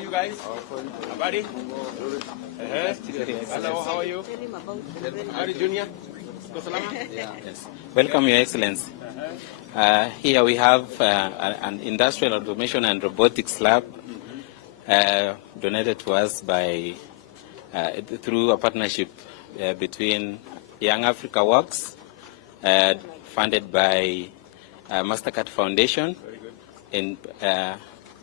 you guys? Habari? Hello, how are you? Habari Junior? Yes. Welcome, Your Excellency. Here we have an industrial automation and robotics lab donated to us by through a partnership between Young Africa Works, funded by Mastercard Foundation, and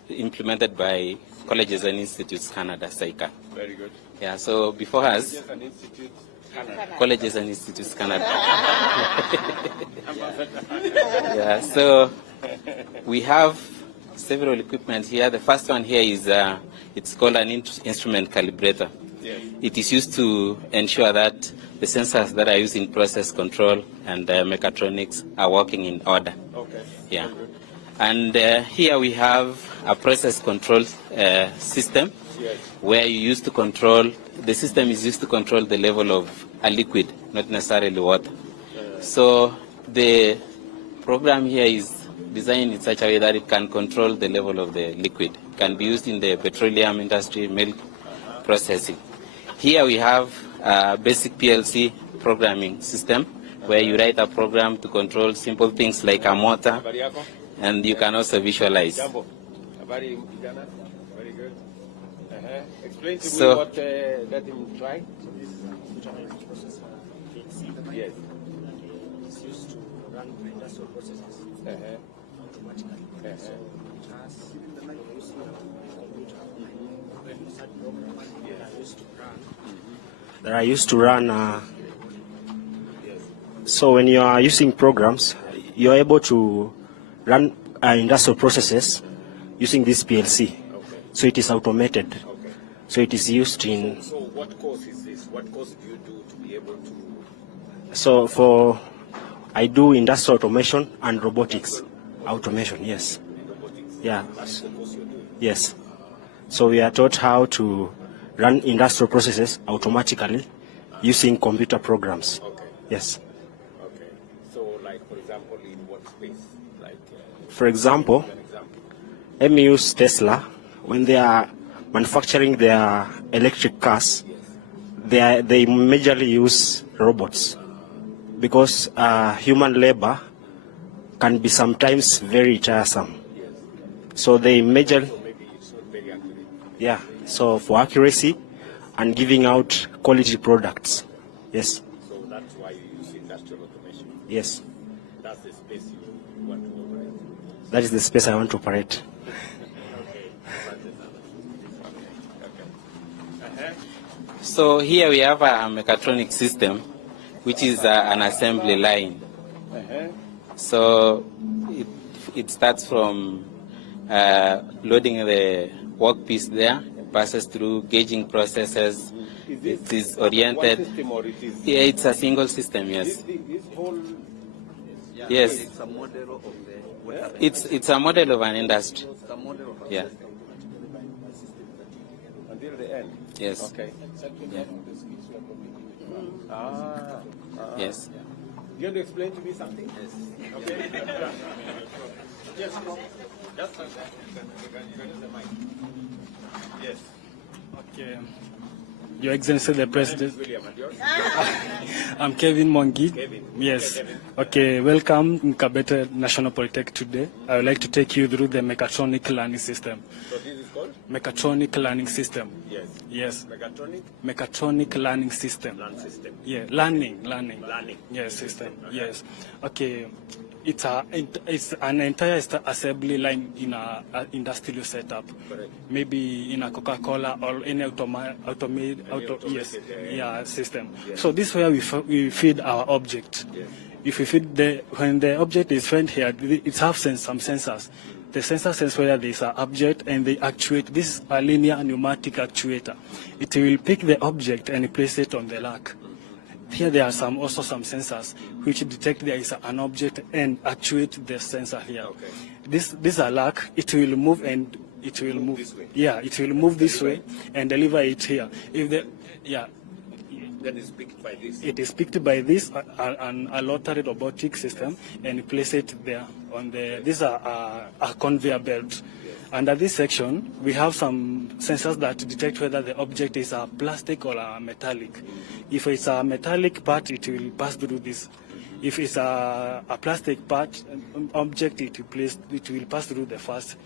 implemented by Colleges and Institutes Canada, SAICA. Very good. Yeah, so before us, Colleges and Institutes Canada. Yeah, so we have several equipment here. The first one here is it's called an instrument calibrator. Yes. It is used to ensure that the sensors that are used in process control and mechatronics are working in order. Okay. Yeah. And here we have a process control system. Yes. Where you used to control, the system is used to control the level of a liquid, not necessarily water. So the program here is designed in such a way that it can control the level of the liquid. It can be used in the petroleum industry, milk processing. Here we have a basic PLC programming system where you write a program to control simple things like a motor, and you can also visualize. Very good. Explain to me So, what let him try. So this is a computerized processor, PLC. Yes. It's used to run the industrial processes automatically. So it has using the computer and such programs that are used to run. So when you are using programs, you're able to run industrial processes using this PLC. So it is automated. So it is used in. So what course is this? What course do you do to be able to? So I do industrial automation and robotics. Automation, yes. Robotics. Yeah. That's the course you're doing. Yes. So we are taught how to run industrial processes automatically using computer programs. Okay. Yes. Okay. So, like for example, in what space? Like. For example, An example. let me use Tesla. When they are manufacturing their electric cars, they majorly use robots because human labor can be sometimes very tiresome. So they majorly, So maybe it's not very accurate. yeah. So for accuracy and giving out quality products, yes, So that's why you use industrial automation. yes, That's the space you want to operate. that is the space I want to operate. So here we have a mechatronic system, which is an assembly line. So it starts from loading the workpiece there, passes through gauging processes. It is oriented. One system or it is? Yeah, it's a single system. Yes. This whole. Yes. It's a model of the. It's a model of an industry. It's a model of a Yeah. system. Until the end. Yes. Okay. Yeah. Yes. Do you want to explain to me something? Yes. Okay. Yes. Just like that. You can use the mic. Yes. Okay. Your Excellency the President. William, and yours? I'm Kevin Mwangi. Kevin. Yes. Okay, Kevin. Okay, welcome in Kabete National Polytechnic today. I would like to take you through the mechatronic learning system. So this is called? Mechatronic learning system. Yes. Yes. Mechatronic Mechatronic learning system. learn system. Yeah, learning. Learning. Yes, system. Okay. Yes. Okay. It's an entire assembly line in a industrial setup. Correct. Maybe in a Coca-Cola or any automated system. Yes. So this is where we feed our object. Yes. If we feed when the object is fed here, it has some sensors. The sensor sense whether there is an object and they actuate. This is a linear pneumatic actuator. It will pick the object and place it on the rack. Here there are also some sensors which detect there is an object and actuate the sensor here. Okay. This rack, it will move and it will move. This way. Yeah, it will move this way and deliver it here. If the Then it's picked by this. it is picked by this a lottery robotic system and place it there on the. These are a conveyor belt. Under this section, we have some sensors that detect whether the object is a plastic or a metallic. If it's a metallic part, it will pass through this. If it's a plastic part object, it will pass through the first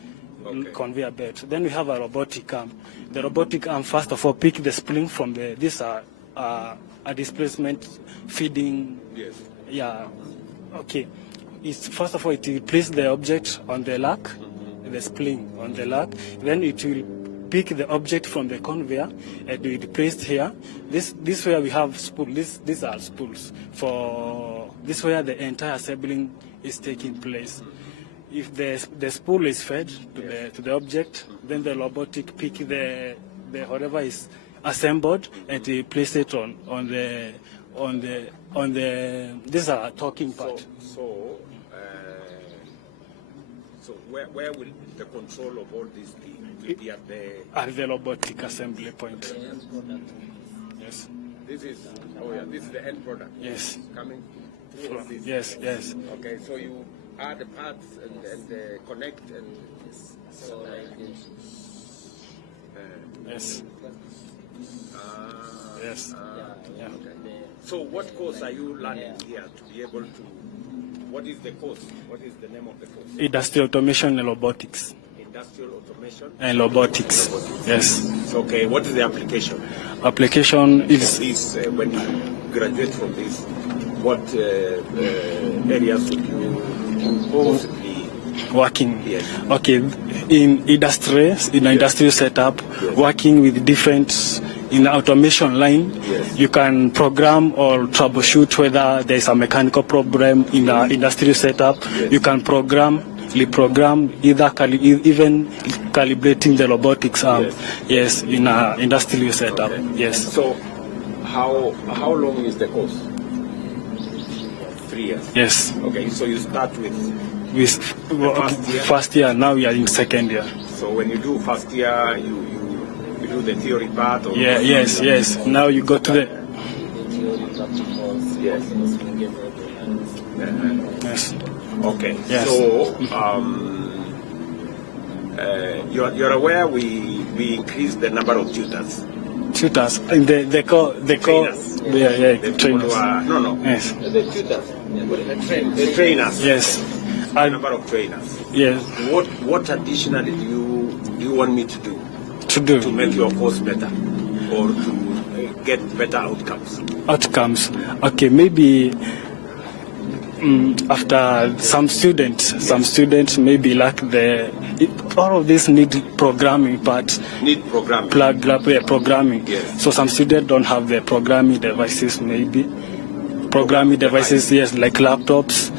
conveyor belt. Then we have a robotic arm. The robotic arm, first of all, pick the spring from this a displacement feeding. Yes. Yeah. Okay. First of all, it will place the object on the rack, the spring on the rack. Then it will pick the object from the conveyor and it will be placed here. This where we have spools. These are spools for this where the entire assembling is taking place. If the spool is fed to the object, then the robotic pick the whatever is assembled and they place it on the these are talking part. So where will the control of all this be? Will be at the robotic assembly point. Yes. This is the end product. Yes. Coming through all this. Yes. Okay, so you add the parts and connect and yes. Yes. Okay. So what course are you learning here to be able to? What is the course? What is the name of the course? Industrial automation and robotics. Industrial automation and robotics. Yes. Okay. What is the application? Application is when you graduate from this, what areas would you possibly working? Yes. Okay, in industrial setup, yes. Working with different in the automation line, yes. You can program or troubleshoot whether there is a mechanical problem in the industrial setup. Yes. You can reprogram, even calibrating the robotics arm. Yes, in an industrial setup. Okay. Yes. So, how long is the course? 3 years. Yes. Okay. So you start with first year. Now we are in second year. So when you do first year, you do the theory part. Or Yes. Now you go to the. Yes. Yes. Okay. Yes. So you're aware we increased the number of tutors. Tutors and they call trainers. The trainers. Yes. The tutors. The trainers. Yes. The number of trainers. Yes. What additionally do you want me to do? To make your course better, or to get better outcomes? Okay, maybe after some students maybe lack all of this need programming part. Need programming. Programming. Yes. So some students don't have the programming devices maybe. Programming devices, yes, like laptops.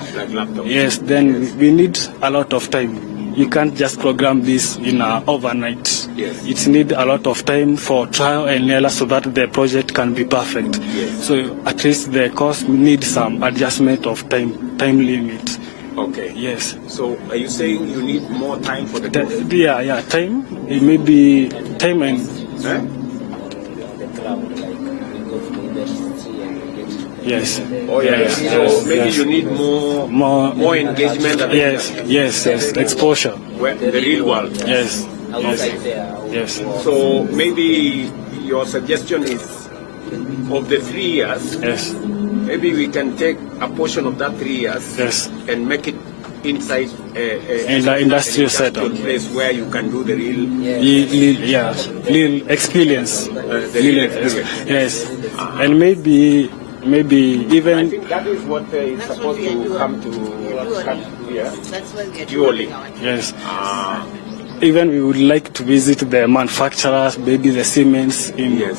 Yes, then we need a lot of time. You can't just program this in overnight. Yes. It needs a lot of time for trial and error so that the project can be perfect. Yes. So at least the course needs some adjustment of time limit. Okay. Yes. So are you saying you need more time for the course? Yeah, time. It may be time and... Yes. Oh yeah. Yes. So maybe you need more engagement. Yes. Exposure. Where, the real world. Yes. So maybe your suggestion is of the 3 years. Yes. Maybe we can take a portion of that 3 years. Yes. And make it inside in the industrial setup, place where you can do the real experience. Yes. And maybe even. I think that is what is supposed to come to here. Dually. Yes. Even we would like to visit the manufacturers, maybe the Siemens,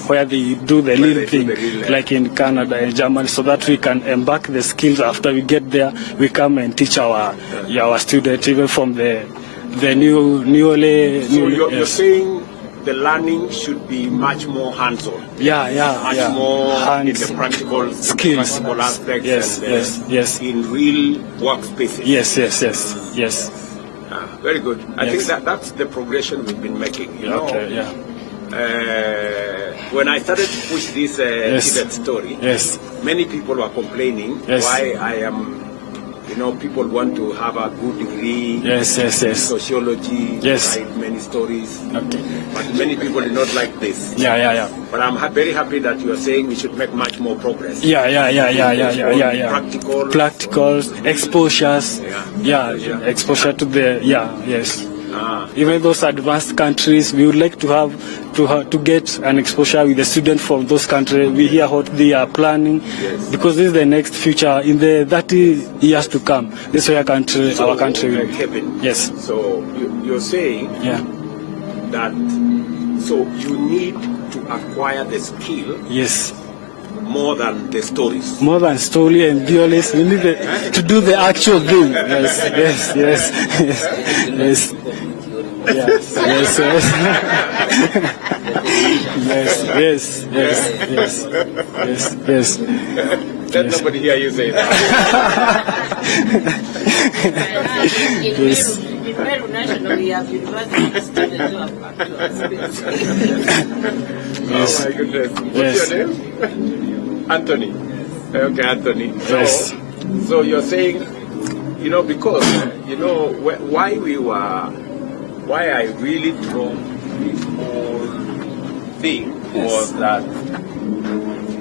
where they do the real thing, like in Canada and Germany, so that we can embark the skills. After we get there, we come and teach our students, even from the newly. So you're saying the learning should be much more hands-on. Much more in the practical skills, practical aspects, yes. In real workspaces. Yes. Very good. I think that's the progression we've been making. You know? When I started to push this TVET story, many people were complaining why I am You know, people want to have a good degree. Yes. Sociology. Yes. Write many stories. Okay. But many people do not like this. Yeah. But I'm very happy that you are saying we should make much more progress. Yeah. Practicals, exposures. Exposure to the yes. Even those advanced countries, we would like to have to get an exposure with the students from those countries. We hear what they are planning, because this is the next future in the 30 years to come. This is where our country will. Kevin, Yes. So you're saying that so you need to acquire the skill. Yes. More than the stories. More than story and violence, we need to do the actual thing. Yes. Let nobody hear you say that. Yes. In Peru National, we have university students who have come to us. Oh my goodness. What's your name? Anthony. Okay, Anthony. So you're saying, you know, because, you know, why I really drove this whole thing was that,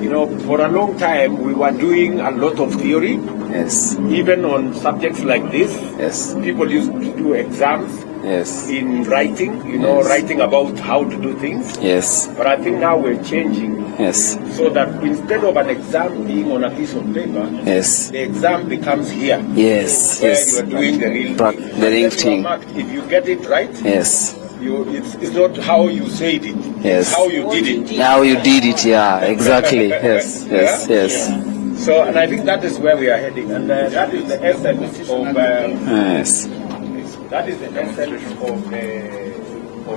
you know, for a long time we were doing a lot of theory. Yes. Even on subjects like this. Yes. People used to do exams. Yes. In writing, you know, writing about how to do things. Yes. But I think now we're changing. Yes. So that instead of an exam being on a piece of paper, Yes. the exam becomes here. Yes. Where Yes. you are doing the real thing. The real thing. If you get it right, Yes. it's not how you said it. Yes. It's how you did it. How you did it, yeah, exactly. Yes. So, and I think that is where we are heading, and that is the essence of. Yes. That is the essence of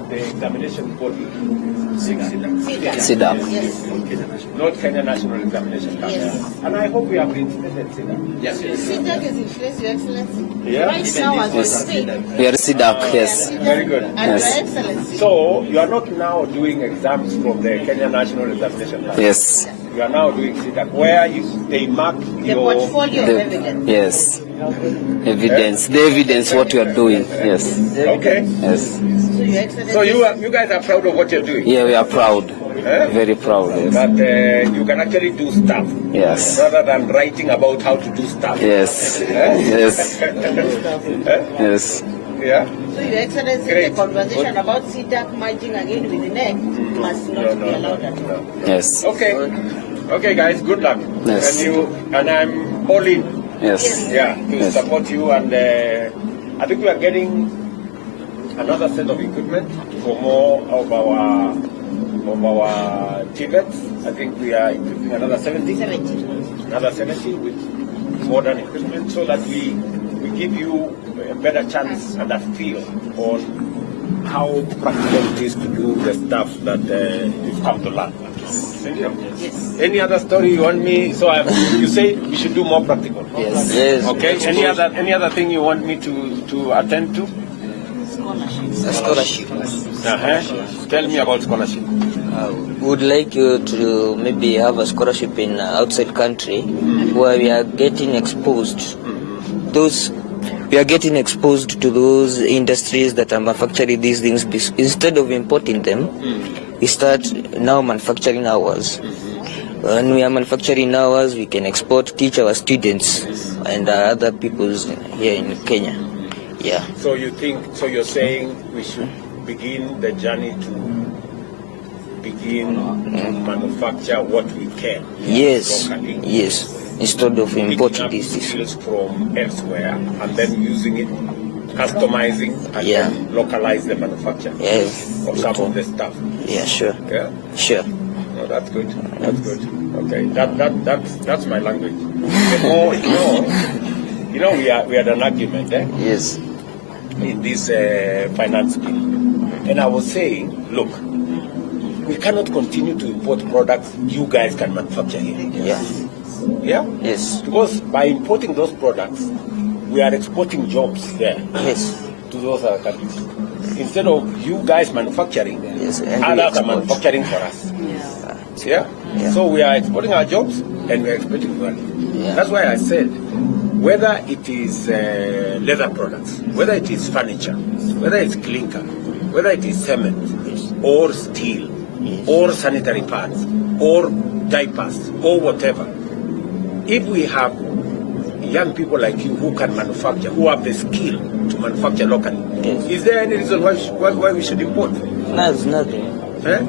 the examination body. SIDA. Not Kenya National Examination Council. Yes. And I hope we have reinstated SIDA. Yes. SIDAC is in place, Your Excellency. Yeah. Right now, as we speak. We are SIDAC, yes. Very good. And Yes. Your Excellency. So you are not now doing exams from the Kenya National Examination Council. Yes. You are now doing SIDAC, where they mark The your portfolio of evidence. Yes. Evidence. The evidence, what you are doing. Yes. Okay. Yes. So, Your Excellency. So you guys are proud of what you're doing. Yeah, we are proud. Eh? Very proud. Yes. But you can actually do stuff. Yes. Rather than writing about how to do stuff. Yes. Yes. Yes. Yeah. So, Your Excellency, Great. the conversation about SIDAC merging again with the NEC must not be allowed at all. Yes. Okay. Okay, guys. Good luck. Yes. And I'm all in. Yes. Yeah, to Yes. support you, and I think we are getting another set of equipment for more of our TVETs. I think we are equipping another 70 with modern equipment, so that we give you a better chance and a feel on how practical it is to do the stuff that you've come to learn. Yes. Any other story you want me? So you say we should do more practical. Yes. Yes. Okay. Any other thing you want me to attend to? Scholarship. Tell me about scholarship. Would like you to maybe have a scholarship in outside country where we are getting exposed. We are getting exposed to those industries that are manufacturing these things. Instead of importing them, we start now manufacturing ours. When we are manufacturing ours, we can export, teach our students and other peoples here in Kenya. Yeah. So you're saying we should begin the journey to manufacture what we can. Yes. Locally. Yes. Instead of importing Picking up these. skills from elsewhere and then using it, customizing and then localize the manufacture of some of the stuff. Yeah, sure. Yeah. Sure. No, that's good. That's good. Okay, that's my language. The more, you know, we had an argument, Yes. in this finance bill, and I was saying, look, we cannot continue to import products you guys can manufacture here. Yeah. Yeah. Yes. Because by importing those products, we are exporting jobs there. Yes. To those other countries. Instead of you guys manufacturing, Yes, and we others are export. manufacturing for us. Yeah? So we are exporting our jobs and we are exporting money. Yeah. That's why I said whether it is leather products, whether it is furniture, whether it's clinker, whether it is cement, or steel, or sanitary pads, or diapers, or whatever. If we have young people like you who can manufacture, who have the skill to manufacture locally, is there any reason why we should import? No, there's nothing. Eh?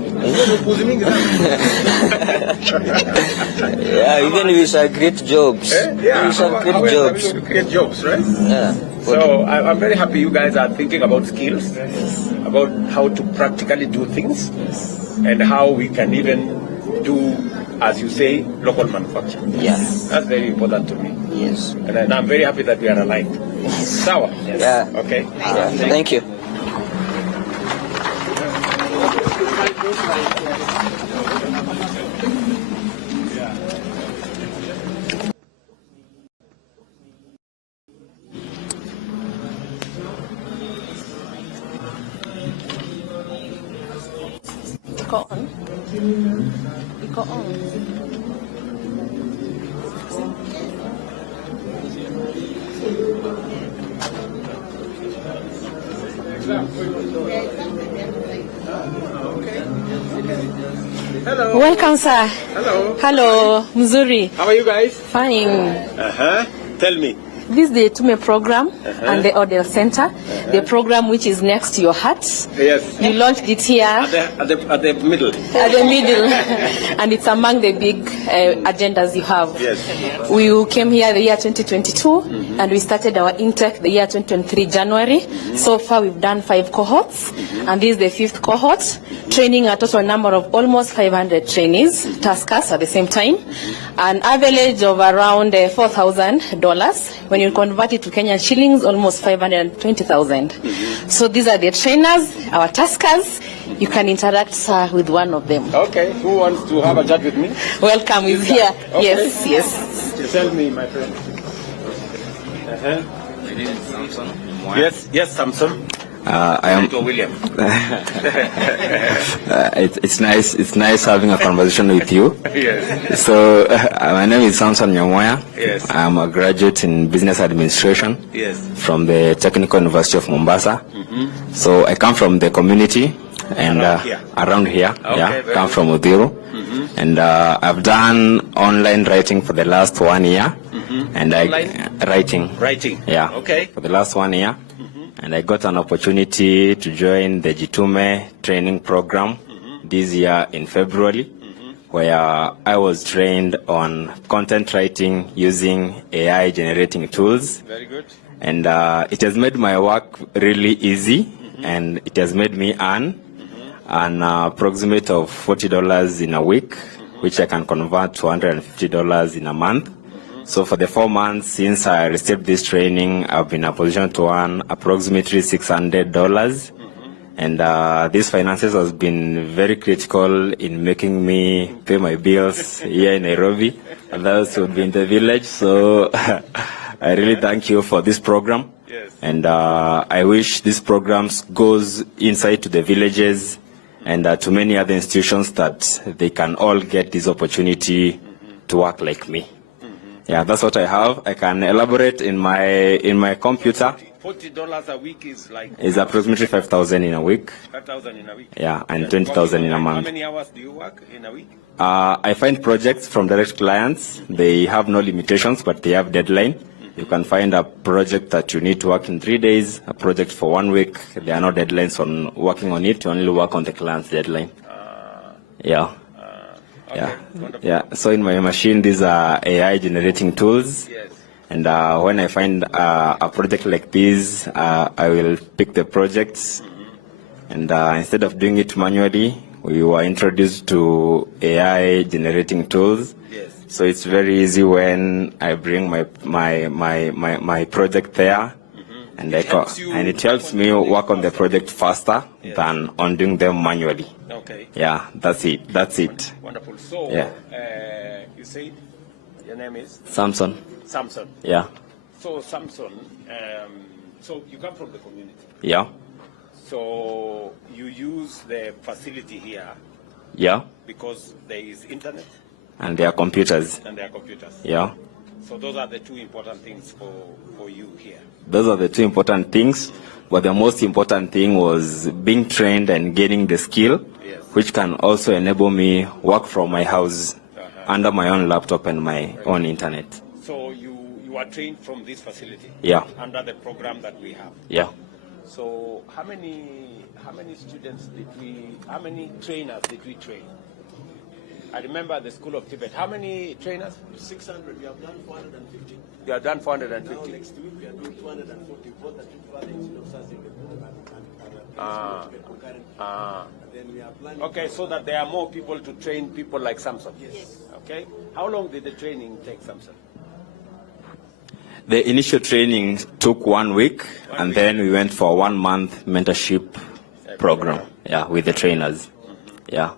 Yeah, even we shall create jobs. Yeah, we shall create jobs. Create jobs, right? Yeah. So I'm very happy you guys are thinking about skills, about how to practically do things, and how we can even do, as you say, local manufacturing. Yes. That's very important to me. Yes. And I'm very happy that we are aligned. Sawa? Yeah. Okay. Yeah. Thank you. Iko on. Iko on. Hello. Welcome, sir. Hello. Hello, Mzuri. How are you guys? Fine. Tell me. This is the Tume program and the Odell Center, the program which is next to your heart. Yes. You launched it here At the middle. at the middle, and it's among the big agendas you have. Yes. We came here the year 2022, and we started our intake the year 2023 January. So far, we've done 5 cohorts, and this is the 5th cohort, training a total number of almost 500 trainees, taskers at the same time, an average of around $4,000. When you convert it to Kenyan shillings, almost 520,000. So these are the trainers, our taskers. You can interact with one of them. Okay. Who wants to have a chat with me? Welcome, is here. Okay. Yes, yes. Tell me, my friend. My name is Samson. Yes, Samson. I am. William. It's nice having a conversation with you. Yes. So my name is Samson Nyamoya. Yes. I'm a graduate in business administration. Yes. From the Technical University of Mombasa. So I come from the community and around here. Okay, Yeah, very come good. from Udhiru. And I've done online writing for the last 1 year. And writing. Yeah. Okay. For the last 1 year. And I got an opportunity to join the Jitume training program this year in February, where I was trained on content writing using AI generating tools. Very good. And it has made my work really easy, and it has made me earn an approximate of $40 in a week, which I can convert to $150 in a month. So for the 4 months since I received this training, I've been in a position to earn approximately $600. And these finances has been very critical in making me pay my bills here in Nairobi. Others would be in the village. So I really thank you for this program. Yes. And I wish this program goes inside to the villages and to many other institutions that they can all get this opportunity to work like me. Yeah, that's what I have. I can elaborate in my computer. $40 a week is like. Is approximately 5,000 in a week. 5,000 in a week. Yeah, and 20,000 in a How month. many hours do you work in a week? I find projects from direct clients. They have no limitations, but they have deadline. You can find a project that you need to work in 3 days, a project for 1 week. There are no deadlines on working on it. You only work on the client's deadline. Yeah. Okay, wonderful. Yeah. So in my machine, these are AI generating tools. Yes. And when I find a project like this, I will pick the projects. And instead of doing it manually, we were introduced to AI generating tools. Yes. So it's very easy when I bring my project there. And It helps you it helps me work on the project faster than on doing them manually. Okay. Yeah, that's it. Wonderful. So, Yeah. You said your name is Samson. Samson. Yeah. So, Samson, so you come from the community. Yeah. So, you use the facility here Yeah. because there is internet And their computers. and there are computers. Yeah. So those are the two important things for you here. Those are the two important things, but the most important thing was being trained and getting the skill, Yes. which can also enable me work from my house under my own laptop and my own internet. So you are trained from this facility? Yeah. Under the program that we have? Yeah. So how many trainers did we train? I remember the School of TVET. How many trainers? 600. We have done 450. You have done 450. Now next week we are doing 240. Both the two further officers in the program and then we are planning. Okay, so that there are more people to train people like Samson. Yes. Okay. How long did the training take, Samson? The initial training took 1 week, and then we went for a 1 month mentorship program. Yeah, with the trainers. Yeah.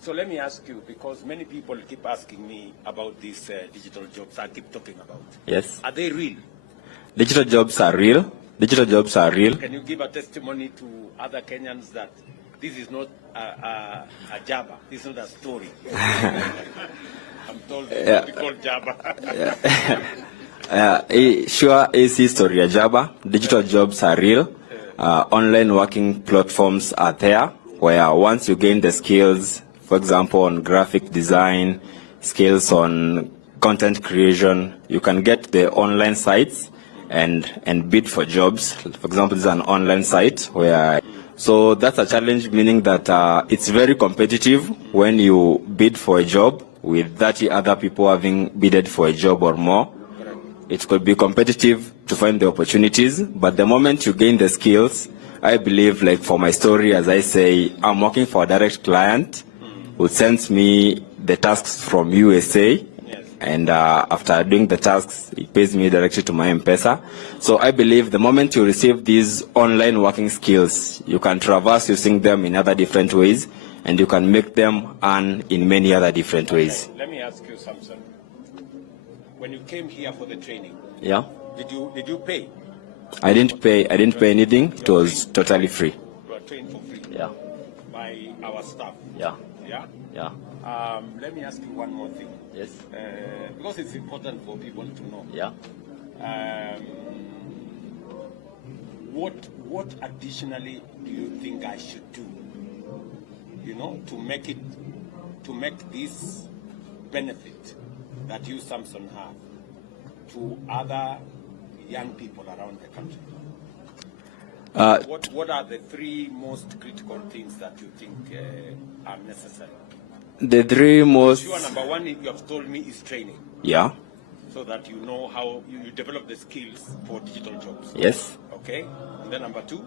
So let me ask you, because many people keep asking me about these digital jobs I keep talking about. Yes. Are they real? Digital jobs are real. Digital jobs are real. Can you give a testimony to other Kenyans that this is not a Jabba, this is not a story? I'm told it's called Jabba. Sure is history, Jabba. Digital jobs are real. Online working platforms are there, where once you gain the skills, for example, on graphic design, skills on content creation, you can get the online sites and bid for jobs. For example, this is an online site where, so that's a challenge, meaning that it's very competitive when you bid for a job with 30 other people having bidded for a job or more. It could be competitive to find the opportunities, but the moment you gain the skills, I believe, like for my story, as I say, I'm working for a direct client who sends me the tasks from USA, and after doing the tasks, it pays me directly to my M-Pesa. So I believe the moment you receive these online working skills, you can traverse using them in other different ways, and you can make them earn in many other different ways. Let me ask you, Samson. When you came here for the training, Yeah. did you pay? I didn't pay anything. It was totally free. You were trained for free. Yeah. By our staff. Yeah. Yeah. Yeah. Let me ask you one more thing. Yes. Because it's important for people to know. Yeah. What additionally do you think I should do? You know, to make this benefit that you, Samson, have to other young people around the country? What are the three most critical things that you think are necessary? The three most... Sure, number one, you have told me, is training. Yeah. So that you know how you develop the skills for digital jobs. Yes. Okay. And then number two?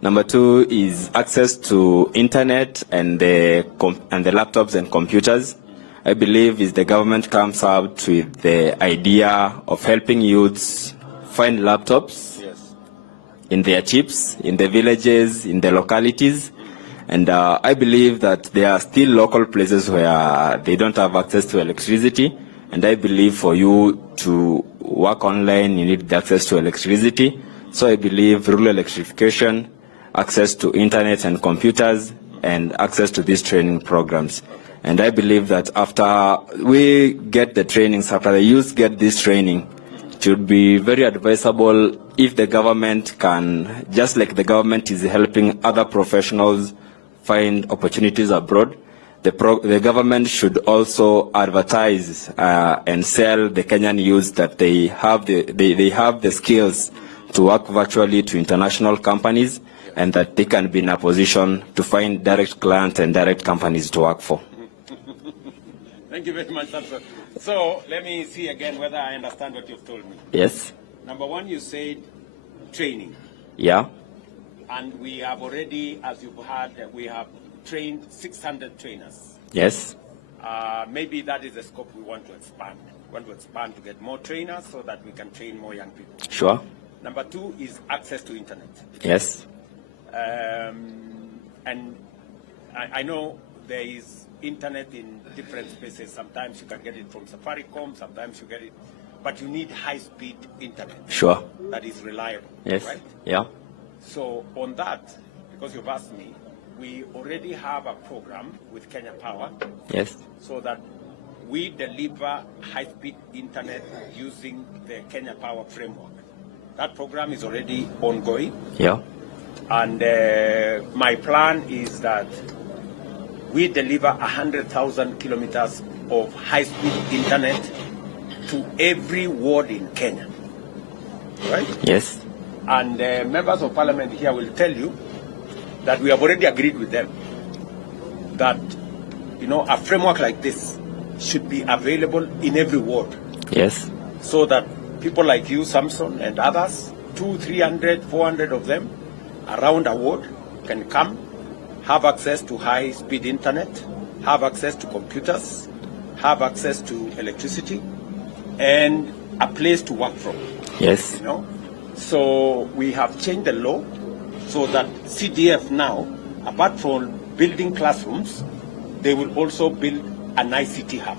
Number two is access to internet and the laptops and computers. I believe if the government comes out with the idea of helping youths find laptops in their chips, in the villages, in the localities, and I believe that there are still local places where they don't have access to electricity, and I believe for you to work online, you need access to electricity. So I believe rural electrification, access to internet and computers, and access to these training programs. And I believe that after we get the trainings, after the youth get this training, it would be very advisable if the government can, just like the government is helping other professionals find opportunities abroad, the government should also advertise and sell the Kenyan youth that they have the skills to work virtually to international companies, and that they can be in a position to find direct clients and direct companies to work for. Thank you very much, Samson. So let me see again whether I understand what you've told me. Yes. Number one, you said training. Yeah. And we have already, as you've heard, we have trained 600 trainers. Yes. Maybe that is the scope we want to expand. We want to expand to get more trainers so that we can train more young people. Sure. Number two is access to internet. Yes. And I know there is internet in different spaces. Sometimes you can get it from Safaricom, sometimes you get it, but you need high-speed internet. Sure. That is reliable. Yes. Right? Yeah. So on that, because you've asked me, we already have a program with Kenya Power. Yes. So that we deliver high-speed internet using the Kenya Power Framework. That program is already ongoing. Yeah. And my plan is that we deliver 100,000 kilometers of high-speed internet to every ward in Kenya. Right? Yes. And members of parliament here will tell you that we have already agreed with them that, you know, a framework like this should be available in every ward. Yes. So that people like you, Samson, and others, 200, 300, 400 of them around a ward can come, have access to high-speed internet, have access to computers, have access to electricity, and a place to work from. Yes. You know? So we have changed the law so that CDF now, apart from building classrooms, they will also build an ICT hub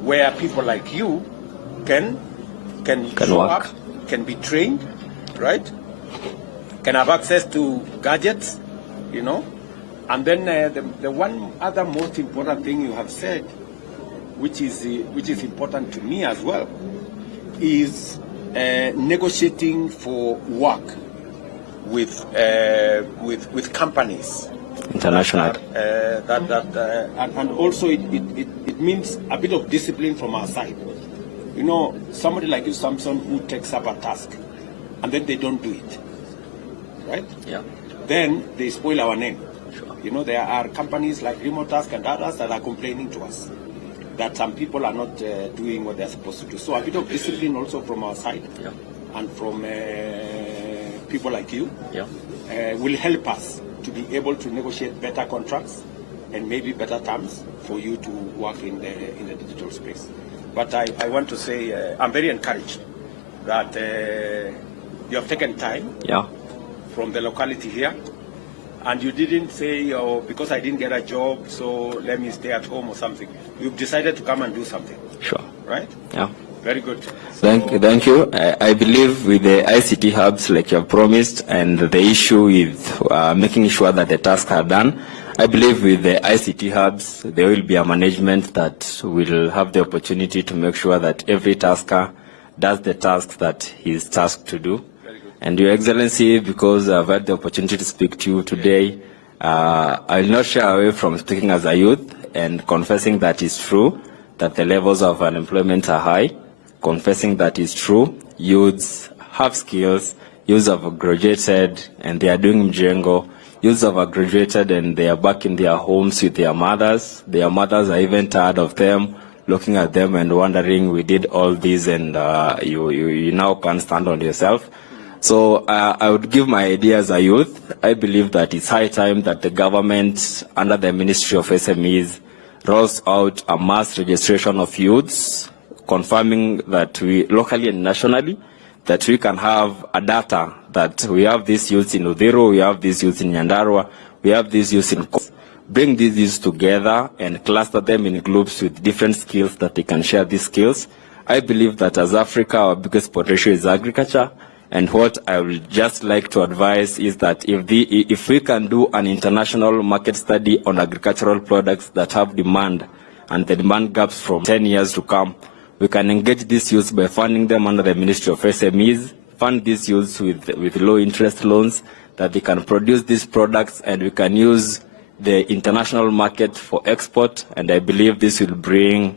where people like you can show work. up, can be trained, right? Can have access to gadgets, you know. And then the one other most important thing you have said, which is important to me as well, is negotiating for work with companies. International. And also it means a bit of discipline from our side. You know, somebody like you, Samson, who takes up a task and then they don't do it, right? Yeah. Then they spoil our name. Sure. You know, there are companies like Remote Task and others that are complaining to us that some people are not doing what they're supposed to do. So a bit of discipline also from our side, yeah, and from people like you, yeah, will help us to be able to negotiate better contracts and maybe better terms for you to work in the digital space. But I want to say I'm very encouraged that you have taken time, yeah, from the locality here, and you didn't say, oh, because I didn't get a job, so let me stay at home or something. You've decided to come and do something. Sure. Right? Yeah. Very good. Thank you. I believe with the ICT hubs, like you have promised, and the issue with making sure that the tasks are done, I believe with the ICT hubs, there will be a management that will have the opportunity to make sure that every tasker does the tasks that he is tasked to do. And Your Excellency, because I've had the opportunity to speak to you today, I will not shy away from speaking as a youth and confessing that it's true that the levels of unemployment are high, confessing that it's true, youths have skills, youths have graduated and they are doing mjengo, youths have graduated and they are back in their homes with their mothers are even tired of them, looking at them and wondering, we did all this and you now can't stand on yourself. So I would give my idea as a youth. I believe that it's high time that the government, under the Ministry of SMEs, rolls out a mass registration of youths, confirming that we, locally and nationally, that we can have a data that we have these youths in Udhiru, we have these youths in Nyandarua, we have these youths in... Bring these youths together and cluster them in groups with different skills that they can share these skills. I believe that as Africa, our biggest potential is agriculture. And what I would just like to advise is that if we can do an international market study on agricultural products that have demand and the demand gaps from 10 years to come, we can engage these youths by funding them under the Ministry of SMEs, fund these youths with low interest loans, that they can produce these products and we can use the international market for export. And I believe this will bring,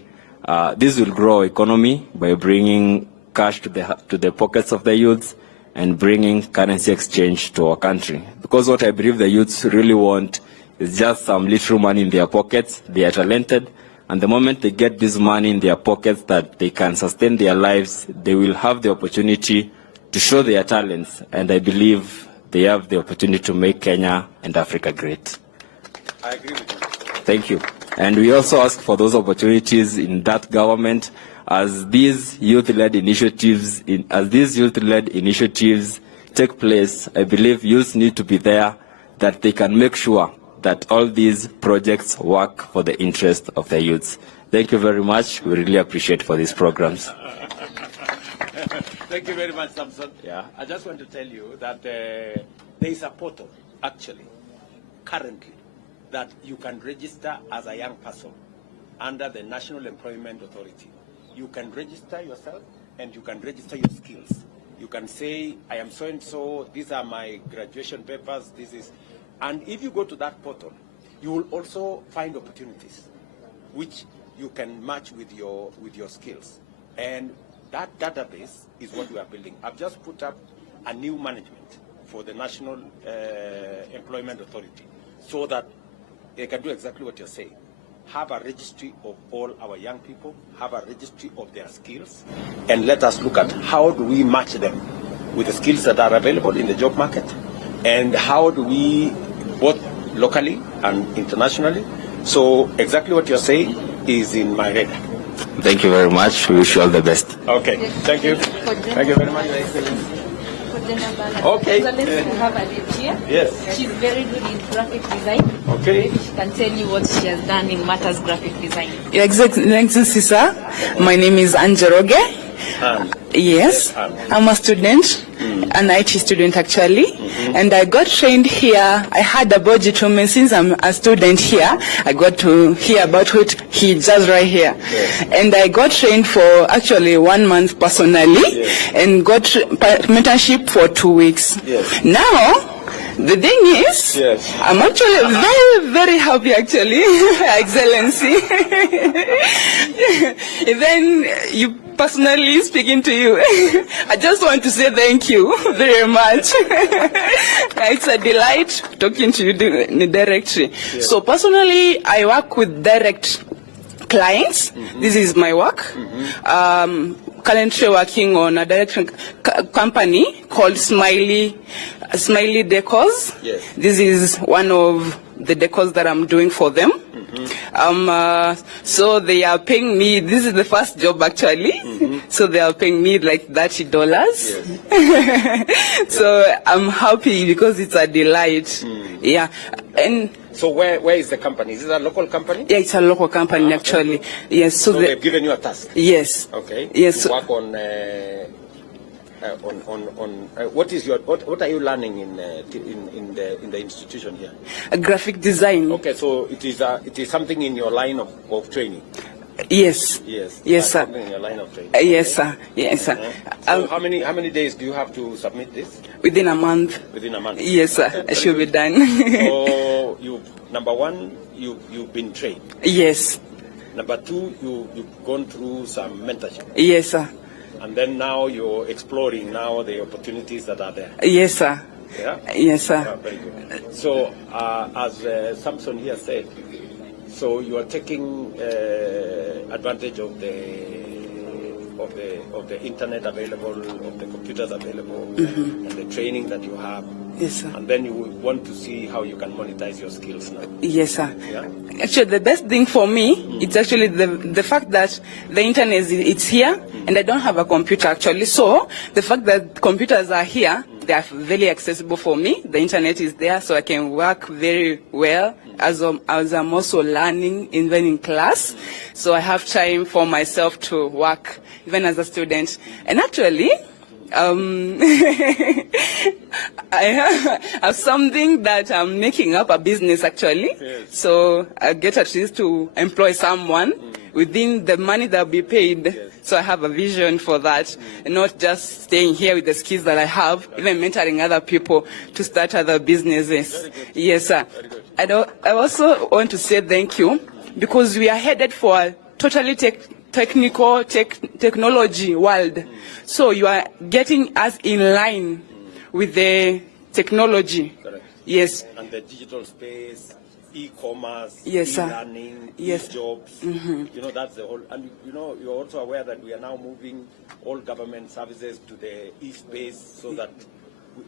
this will grow our economy by bringing cash to the pockets of the youths and bringing currency exchange to our country. Because what I believe the youths really want is just some little money in their pockets. They are talented, and the moment they get this money in their pockets that they can sustain their lives, they will have the opportunity to show their talents, and I believe they have the opportunity to make Kenya and Africa great. I agree with you. Thank you. And we also ask for those opportunities in that government. As these youth-led initiatives, take place, I believe youth need to be there, that they can make sure that all these projects work for the interest of the youths. Thank you very much. We really appreciate for these programs. Thank you very much, Samson. Yeah. I just want to tell you that there is a portal, actually, currently, that you can register as a young person under the National Employment Authority. You can register yourself and you can register your skills. You can say, I am so-and-so, these are my graduation papers, this is... And if you go to that portal, you will also find opportunities which you can match with your skills. And that database is what we are building. I've just put up a new management for the National Employment Authority so that they can do exactly what you're saying. Have a registry of all our young people, have a registry of their skills, and let us look at how do we match them with the skills that are available in the job market, and how do we, both locally and internationally. So exactly what you're saying is in my radar. Thank you very much. We wish you all the best. Okay, thank you. Thank you very much, Your Excellency. Okay. So let's have a look here. Yes. She's very good in graphic design. Okay. Maybe she can tell you what she has done in matters graphic design. Your Excellency, sir, my name is Anjeroge. Yes, I'm a student, an IT student actually, and I got trained here. I had a budget from since I'm a student here. I got to hear about what he does right here, and I got trained for actually 1 month personally, and got mentorship for 2 weeks. Now. The thing is, I'm actually very, very happy actually, Excellency. Then you personally speaking to you, I just want to say thank you very much. It's a delight talking to you in the directory. So personally, I work with direct clients. This is my work. Currently working on a direct company called Smiley Decors. This is one of the decors that I'm doing for them. So they are paying me, this is the first job actually, so they are paying me like $30. So I'm happy because it's a delight. Yeah. And so where is the company? Is it a local company? yeah, it's a local company actually. Yes. So they've given you a task. Yes. Okay. Yes. To work on what is your what are you learning in the institution here? Graphic design. Okay, so it is something in your line of training. Yes. Yes. Yes, sir. Something in your line of training. Yes, sir. Yes, sir. So how many days do you have to submit this? Within a month. Within a month. Yes, sir. Okay, It should be done. So number one, you've been trained. Yes. Number two, you've gone through some mentorship. Yes, sir. And then now you're exploring now the opportunities that are there. Yes, sir. Yeah? Yes, sir. Yeah, very good. So as Samson here said, so you are taking advantage of the internet available, of the computers available, and the training that you have. Yes, sir. And then you want to see how you can monetize your skills now. Yes, sir. Yeah? Actually, the best thing for me, it's actually the fact that the internet it's here, and I don't have a computer actually. So the fact that computers are here, they are very accessible for me. The internet is there, so I can work very well as I'm also learning even in class. So I have time for myself to work even as a student. And actually, I have something that I'm making up a business actually. So I get at least to employ someone within the money that will be paid. So I have a vision for that, and not just staying here with the skills that I have, even mentoring other people to start other businesses. Yes, sir. I also want to say thank you because we are headed for a totally technology world. So you are getting us in line with the technology. Correct. Yes. And the digital space, e-commerce, yes, e-learning, yes, jobs. You know, that's the whole. And you know, you're also aware that we are now moving all government services to the e-space, so that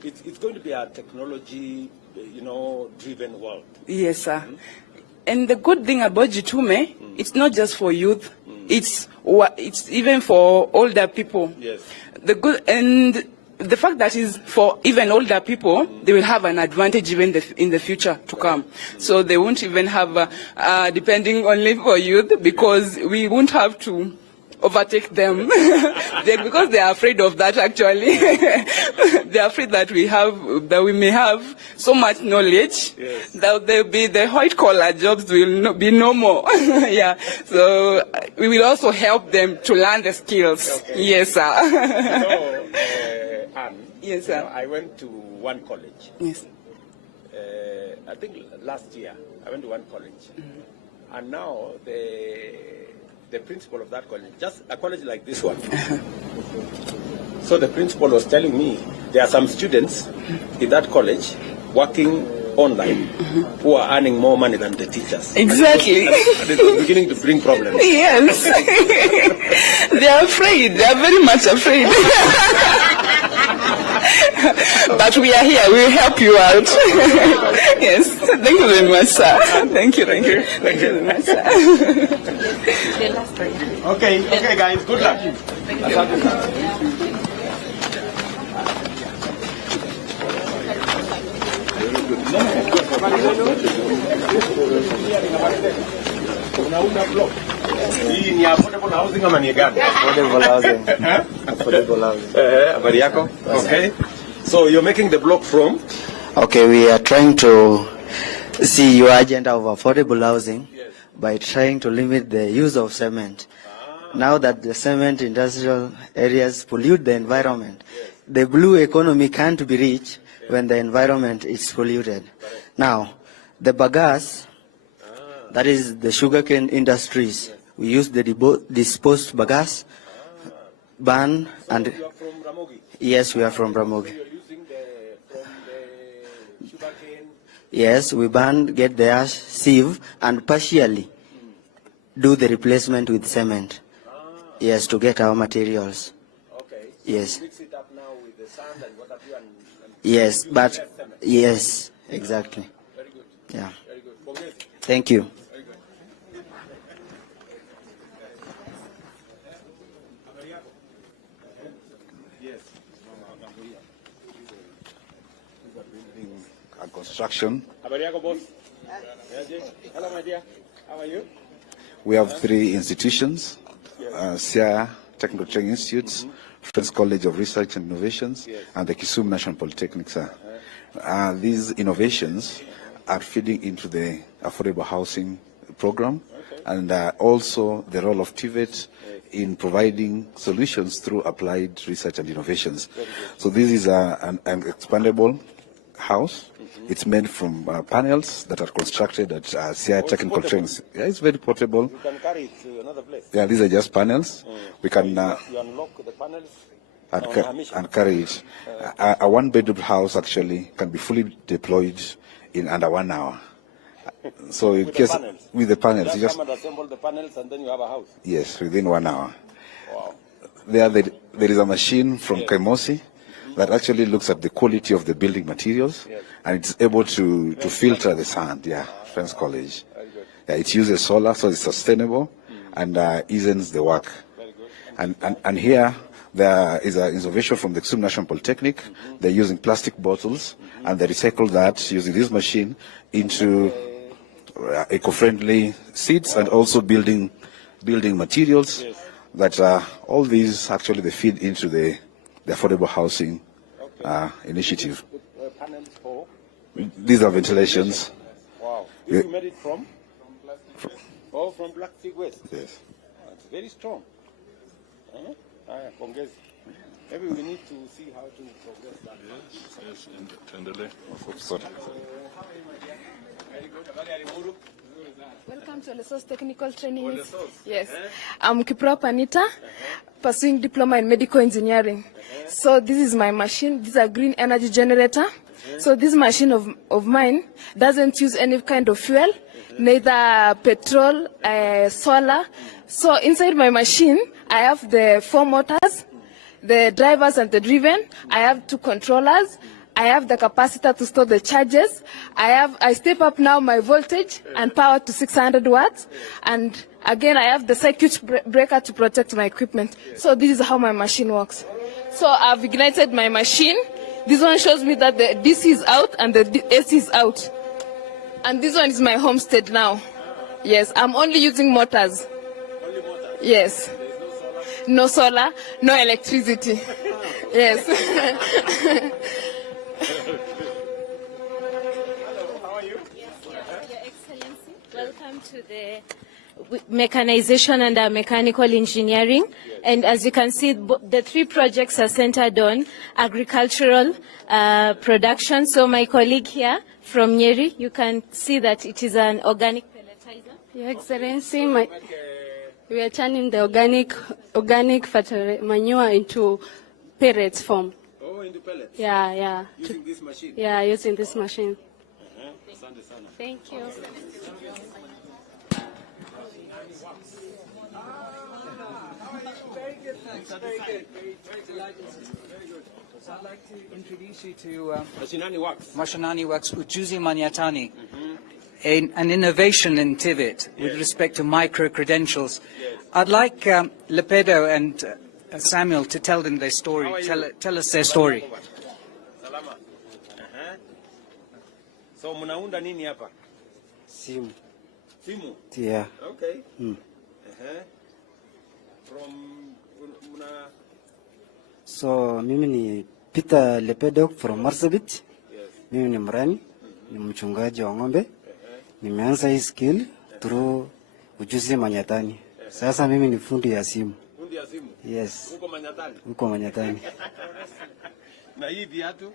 it's going to be a technology, driven world. Yes, sir. And the good thing about Jitume, it's not just for youth. It's even for older people. Yes. The fact that is for even older people, they will have an advantage even in the future to come. So they won't even have, depending only for youth, because we won't have to overtake them. Because they are afraid of that, actually. They are afraid that we may have so much knowledge that the white-collar jobs will be no more. Yeah. So we will also help them to learn the skills. Okay. Yes, sir. Anne, yes, sir. I went to one college. Yes. I think last year I went to one college, and now the principal of that college, just a college like this one. So the principal was telling me there are some students in that college working online who are earning more money than the teachers. Exactly. And it was beginning to bring problems. Yes. They are afraid. They are very much afraid. But we are here. We will help you out. Yes. Thank you very much, sir. Thank you. Thank you. Thank you very much, sir. Okay, guys. Good luck. Hii ni affordable housing ama ni gani? Affordable housing. Affordable housing. Habari yako? Okay. So you're making the block from? Okay, we are trying to see your agenda of affordable housing by trying to limit the use of cement. Now that the cement industrial areas pollute the environment, the blue economy can't be reached when the environment is polluted. Now, the bagasse, that is the sugarcane industries, we use the disposed bagasse, ban, and You are from Ramogi? yes, we are from Ramogi. You're using from the sugarcane? Yes, we ban, get the ash, sieve, and partially do the replacement with cement. Yes, to get our materials. Okay. So Yes. you mix it up now with the sand and what have you and Yes, use but less cement. yes, exactly. Very good. Yeah. Very good. Pongezi. Thank you. Very good. Yes. And construction. Habari yako, boss? Hello, my dear. How are you? We have 3 institutions, SIA Technical Training Institutes, Friends College of Research and Innovations, and the Kisumu National Polytechnic, sir. These innovations are feeding into the affordable housing program, and also the role of TVET in providing solutions through applied research and innovations. So this is an expandable house. It's made from panels that are constructed at SIA Technical Training. Yeah, it's very portable. You can carry it to another place. Yeah, these are just panels. We can You unlock the panels and carry it. A one-bedroom house actually can be fully deployed in under 1 hour. So in case with the panels, you just come and assemble the panels and then you have a house. yes, within 1 hour. Wow. There is a machine from Kemosi that actually looks at the quality of the building materials, and it's able to filter the sand. Yeah, Friends College. Yeah, it uses solar, so it's sustainable and eases the work. And here there is an innovation from the Kisumu National Polytechnic. They're using plastic bottles and they recycle that using this machine into eco-friendly seeds and also building materials. That all these actually they feed into the affordable housing initiative. Panels for? These are ventilations. Wow. You made it from? From plastic waste? Yes. Oh, it's very strong. Pongezi. Maybe we need to see how to progress that. Welcome to Lesos Technical Training. Yes, I'm Kiprop Anita, pursuing diploma in medical engineering. So this is my machine. This is a green energy generator. So this machine of mine doesn't use any kind of fuel, neither petrol, solar. So inside my machine, I have the 4 motors, the drivers and the driven. I have 2 controllers. I have the capacitor to store the charges. I step up now my voltage and power to 600 watts. And again, I have the circuit breaker to protect my equipment. So this is how my machine works. So I've ignited my machine. This one shows me that the DC is out and the AC is out. And this one is my homestead now. Yes, I'm only using motors. Only motors? Yes. There is no solar no solar, no electricity. Yes. Welcome to the mechanization and mechanical engineering. And as you can see, the 3 projects are centered on agricultural production. So my colleague here from Nyeri, you can see that it is an organic pelletizer. Your Excellency, we are turning the organic manure into pellets form. Oh, into pellets? Yeah. Using this machine? Yeah, using this machine. Thank you. So I'd like to introduce you to Mashinani Works Ujuzi Manyatani, an innovation in TVET with respect to micro-credentials. I'd like Lepedo and Samuel to tell them their story. Tell us their story. Salama. So mnaunda nini hapa? Simu. Simu? Yeah. Okay. From So mimi ni Peter Lepedok from Marsabit. Mimi ni mrani, ni mchungaji wa ng'ombe. Nimeanza hii skill through Ujuzi Manyatani. Sasa mimi ni fundi ya simu. Fundi ya simu? Yes. Uko Manyatani? Uko Manyatani. Na hii viatu?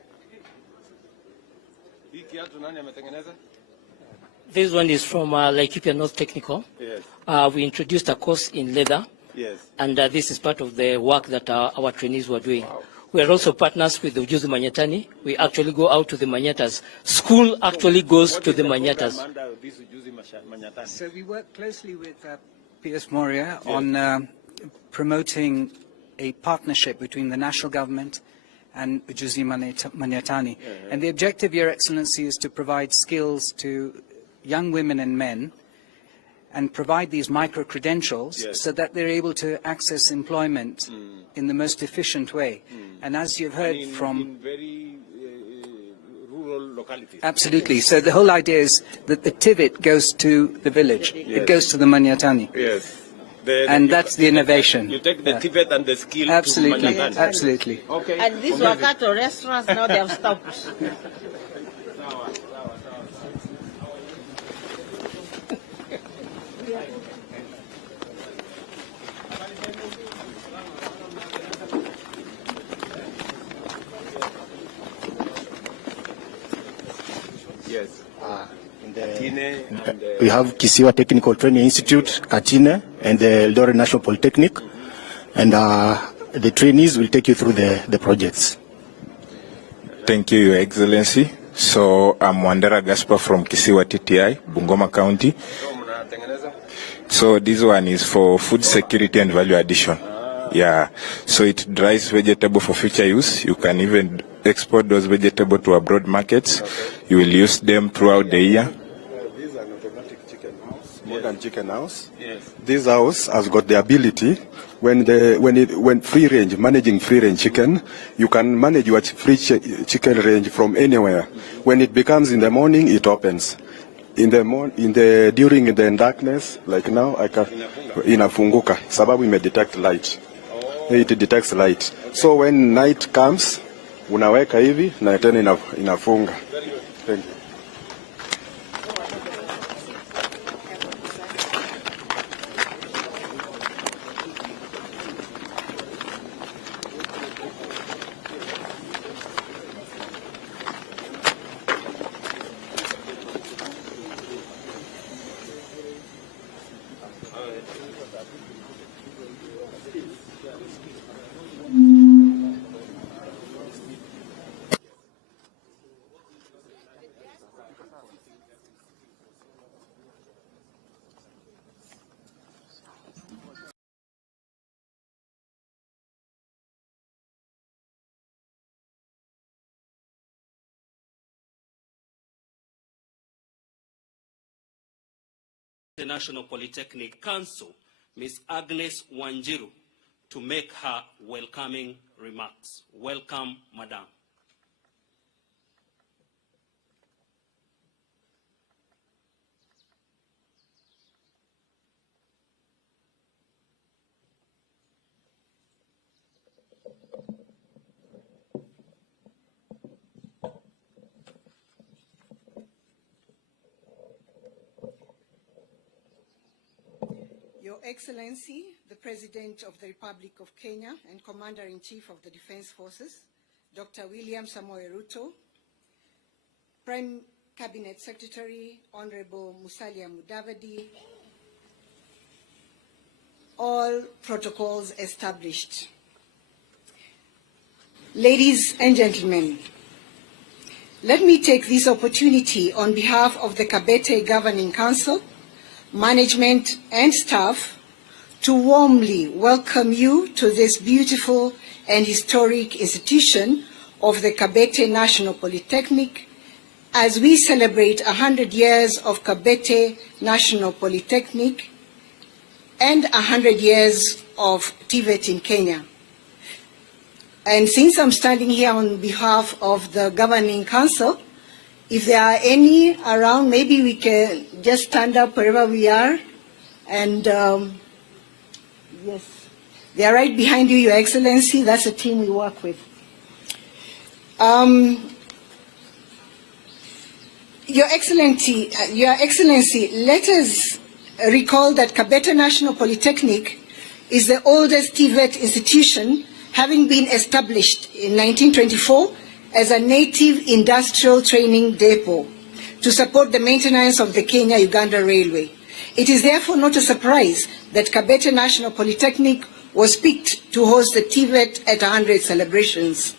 Hii kiatu nani ametengeneza? This one is from Laikipia North Technical. Yes. We introduced a course in leather. Yes. And this is part of the work that our trainees were doing. Wow. We are also partners with the Ujuzi Manyatani. We actually go out to the Manyatas. School actually goes to the Manyatas. So we work closely with PS Moria on promoting a partnership between the national government and Ujuzi Manyatani. And the objective, Your Excellency, is to provide skills to young women and men and provide these micro-credentials so that they're able to access employment in the most efficient way. And as you've heard from very rural localities. Absolutely. So the whole idea is that the TVET goes to the village. Yes. It goes to the Manyatani. Yes. And that's the innovation. You take the TVET and the skill Absolutely. to Manyatani. Absolutely. Okay. And these Wakato restaurants, now they have stopped. Yes. We have Kisiwa Technical Training Institute, Katine, and the Eldoret National Polytechnic. And the trainees will take you through the projects. Thank you, Your Excellency. So I'm Wandera Gaspar from Kisiwa TTI, Bungoma County. So this one is for food security and value addition. Yeah, so it dries vegetable for future use. You can even export those vegetables to abroad markets. You will use them throughout the year. This is an automatic chicken house, modern chicken house. Yes. This house has got the ability, when free range, managing free range chicken, you can manage your chicken range from anywhere. When it becomes in the morning, it opens. During the darkness, like now, I can inafunguka, sababu detect light. It detects light. So when night comes, unaweka hivi na tena inafunga. Thank you. The National Polytechnic Council, Ms. Agnes Wanjiru, to make her welcoming remarks. Welcome, Madam. Your Excellency, the President of the Republic of Kenya and Commander-in-Chief of the Defense Forces, Dr. William Samoei Ruto, Prime Cabinet Secretary, Honorable Musalia Mudavadi, all protocols established. Ladies and gentlemen, let me take this opportunity on behalf of the Kabete Governing Council, management and staff to warmly welcome you to this beautiful and historic institution of the Kabete National Polytechnic as we celebrate 100 years of Kabete National Polytechnic and 100 years of TVET in Kenya. And since I'm standing here on behalf of the Governing Council, if there are any around, maybe we can just stand up wherever we are. And yes, they are right behind you, Your Excellency. That's the team we work with. Your Excellency, let us recall that Kabete National Polytechnic is the oldest TVET institution, having been established in 1924 as a native industrial training depot to support the maintenance of the Kenya-Uganda Railway. It is therefore not a surprise that Kabete National Polytechnic was picked to host the TVET at 100 celebrations.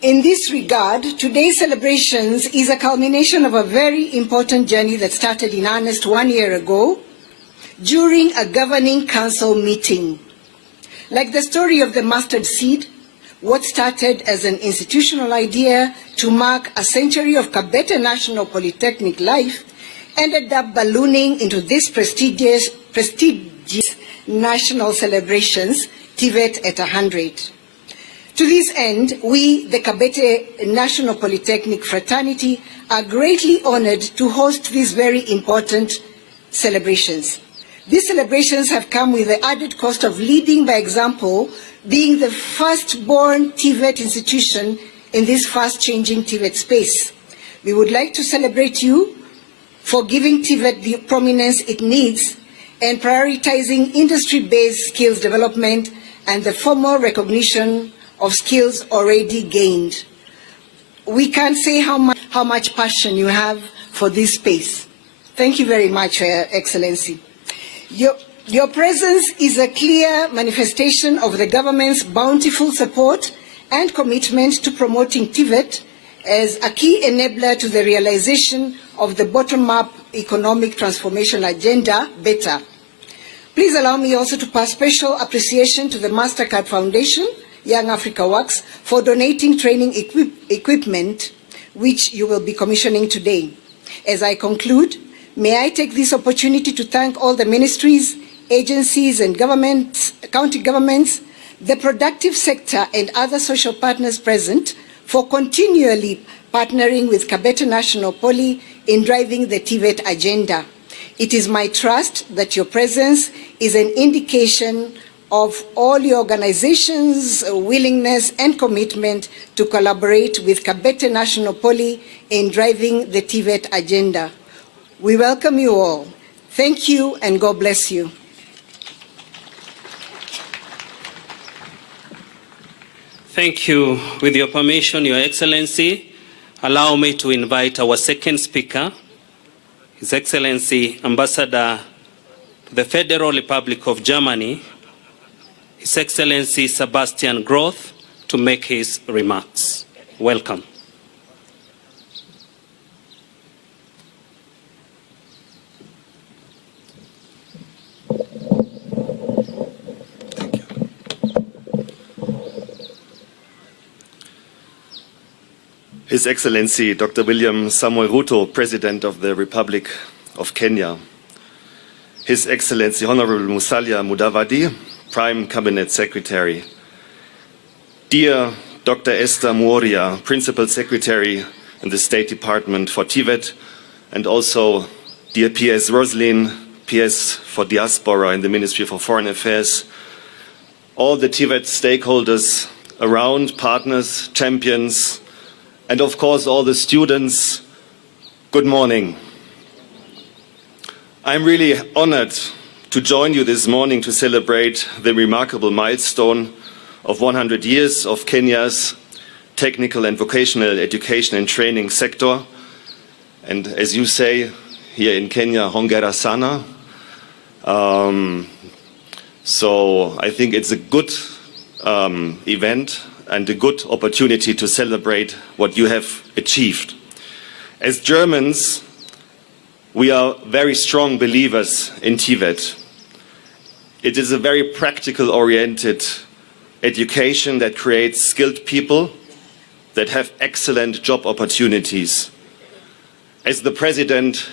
In this regard, today's celebrations is a culmination of a very important journey that started in earnest 1 year ago during a Governing Council meeting. Like the story of the mustard seed, what started as an institutional idea to mark a century of Kabete National Polytechnic life ended up ballooning into this prestigious national celebrations, TVET at 100. To this end, we, the Kabete National Polytechnic fraternity, are greatly honored to host these very important celebrations. These celebrations have come with the added cost of leading by example, being the first-born TVET institution in this fast-changing TVET space. We would like to celebrate you for giving TVET the prominence it needs and prioritizing industry-based skills development and the formal recognition of skills already gained. We can't say how much passion you have for this space. Thank you very much, Your Excellency. Your presence is a clear manifestation of the government's bountiful support and commitment to promoting TVET as a key enabler to the realization of the bottom-up economic transformation agenda, better. Please allow me also to pass special appreciation to the MasterCard Foundation, Young Africa Works, for donating training equipment, which you will be commissioning today. As I conclude, may I take this opportunity to thank all the ministries, agencies and governments, county governments, the productive sector and other social partners present for continually partnering with Kabete National Poly in driving the TVET agenda. It is my trust that your presence is an indication of all your organizations' willingness and commitment to collaborate with Kabete National Poly in driving the TVET agenda. We welcome you all. Thank you and God bless you. Thank you. With your permission, Your Excellency, allow me to invite our second speaker, His Excellency Ambassador to the Federal Republic of Germany, His Excellency Sebastian Groth, to make his remarks. Welcome. His Excellency Dr. William Samoei Ruto, President of the Republic of Kenya. His Excellency Honorable Musalia Mudavadi, Prime Cabinet Secretary. Dear Dr. Esther Moria, Principal Secretary in the State Department for TVET, and also dear PS Roslin, PS for Diaspora in the Ministry for Foreign Affairs, all the TVET stakeholders around, partners, champions, and of course all the students, good morning. I'm really honored to join you this morning to celebrate the remarkable milestone of 100 years of Kenya's technical and vocational education and training sector. And as you say here in Kenya, hongera sana. So I think it's a good event and a good opportunity to celebrate what you have achieved. As Germans, we are very strong believers in TVET. It is a very practical oriented education that creates skilled people that have excellent job opportunities. As the President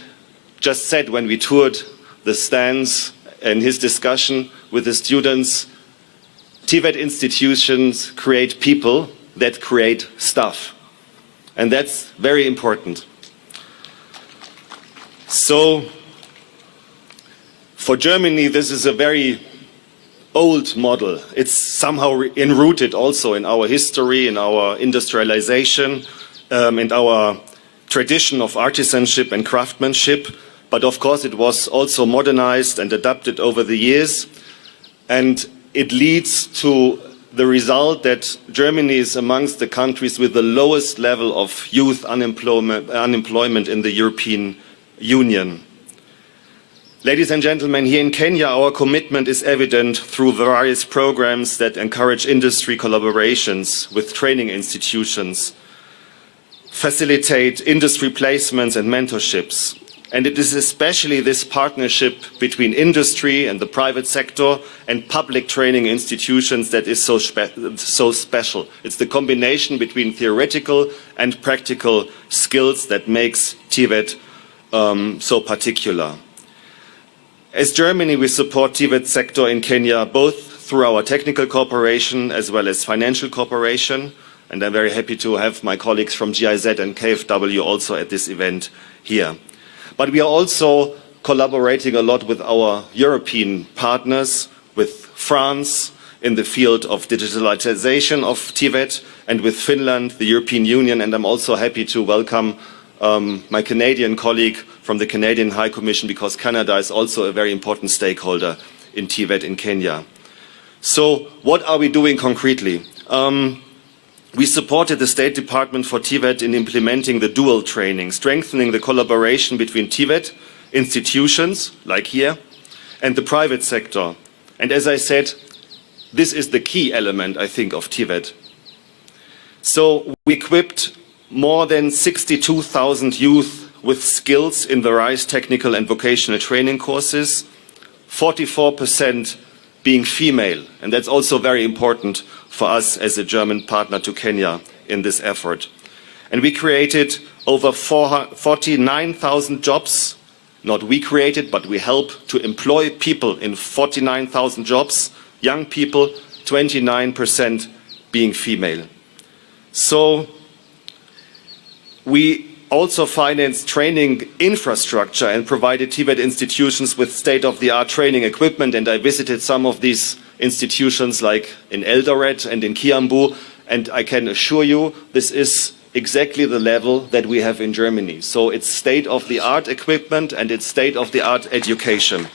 just said when we toured the stands in his discussion with the students, TVET institutions create people that create stuff. And that's very important. So, for Germany, this is a very old model. It's somehow enrooted also in our history, in our industrialization, and our tradition of artisanship and craftsmanship. But of course, it was also modernized and adapted over the years. And it leads to the result that Germany is amongst the countries with the lowest level of youth unemployment in the European Union. Ladies and gentlemen, here in Kenya, our commitment is evident through various programs that encourage industry collaborations with training institutions, facilitate industry placements and mentorships. And it is especially this partnership between industry and the private sector and public training institutions that is so special. It's the combination between theoretical and practical skills that makes TVET so particular. As Germany, we support TVET sector in Kenya both through our technical cooperation as well as financial cooperation. And I'm very happy to have my colleagues from GIZ and KfW also at this event here. But we are also collaborating a lot with our European partners, with France in the field of digitalization of TVET, and with Finland, the European Union. And I'm also happy to welcome my Canadian colleague from the Canadian High Commission, because Canada is also a very important stakeholder in TVET in Kenya. So what are we doing concretely? We supported the State Department for TVET in implementing the dual training, strengthening the collaboration between TVET institutions, like here, and the private sector. And as I said, this is the key element, I think, of TVET. So we equipped more than 62,000 youth with skills in various technical and vocational training courses, 44% being female. And that's also very important for us as a German partner to Kenya in this effort. And we created over 49,000 jobs. Not we created, but we help to employ people in 49,000 jobs, young people, 29% being female. So we also financed training infrastructure and provided TVET institutions with state-of-the-art training equipment. And I visited some of these institutions like in Eldoret and in Kiambu. And I can assure you this is exactly the level that we have in Germany. So it's state-of-the-art equipment and it's state-of-the-art education.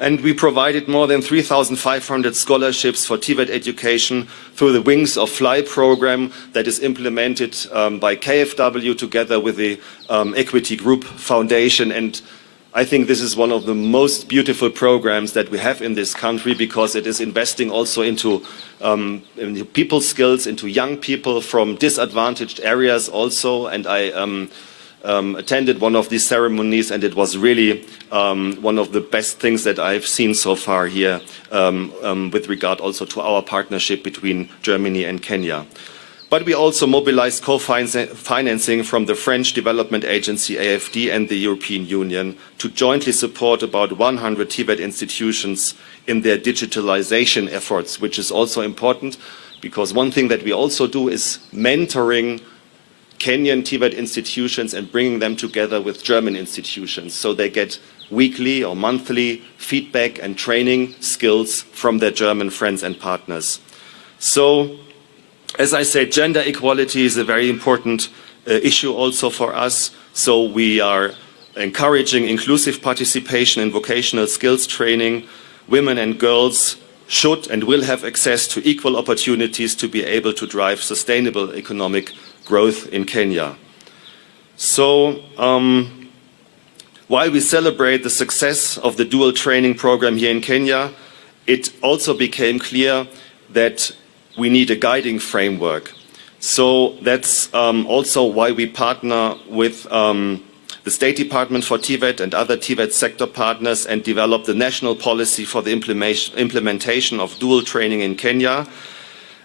And we provided more than 3,500 scholarships for TVET education through the Wings of Fly program that is implemented by KfW together with the Equity Group Foundation. And I think this is one of the most beautiful programs that we have in this country, because it is investing also into people's skills, into young people from disadvantaged areas also. And I attended one of these ceremonies, and it was really one of the best things that I've seen so far here with regard also to our partnership between Germany and Kenya. But we also mobilized co-financing from the French Development Agency, AFD, and the European Union to jointly support about 100 TVET institutions in their digitalization efforts, which is also important, because one thing that we also do is mentoring Kenyan TVET institutions and bringing them together with German institutions, so they get weekly or monthly feedback and training skills from their German friends and partners. So, as I said, gender equality is a very important issue also for us. So we are encouraging inclusive participation in vocational skills training. Women and girls should and will have access to equal opportunities to be able to drive sustainable economic growth in Kenya. So, while we celebrate the success of the dual training program here in Kenya, it also became clear that we need a guiding framework. So that's also why we partner with the State Department for TVET and other TVET sector partners and develop the national policy for the implementation of dual training in Kenya.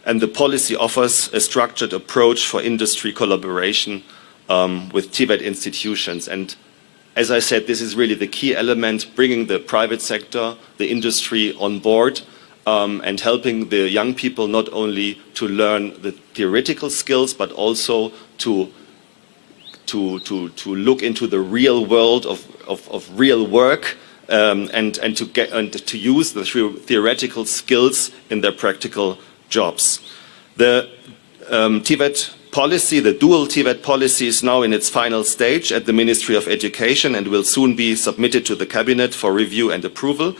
And the policy offers a structured approach for industry collaboration with TVET institutions. And as I said, this is really the key element, bringing the private sector, the industry on board, and helping the young people not only to learn the theoretical skills, but also to look into the real world of real work, and to use the theoretical skills in their practical jobs. The TVET policy, the dual TVET policy, is now in its final stage at the Ministry of Education and will soon be submitted to the Cabinet for review and approval.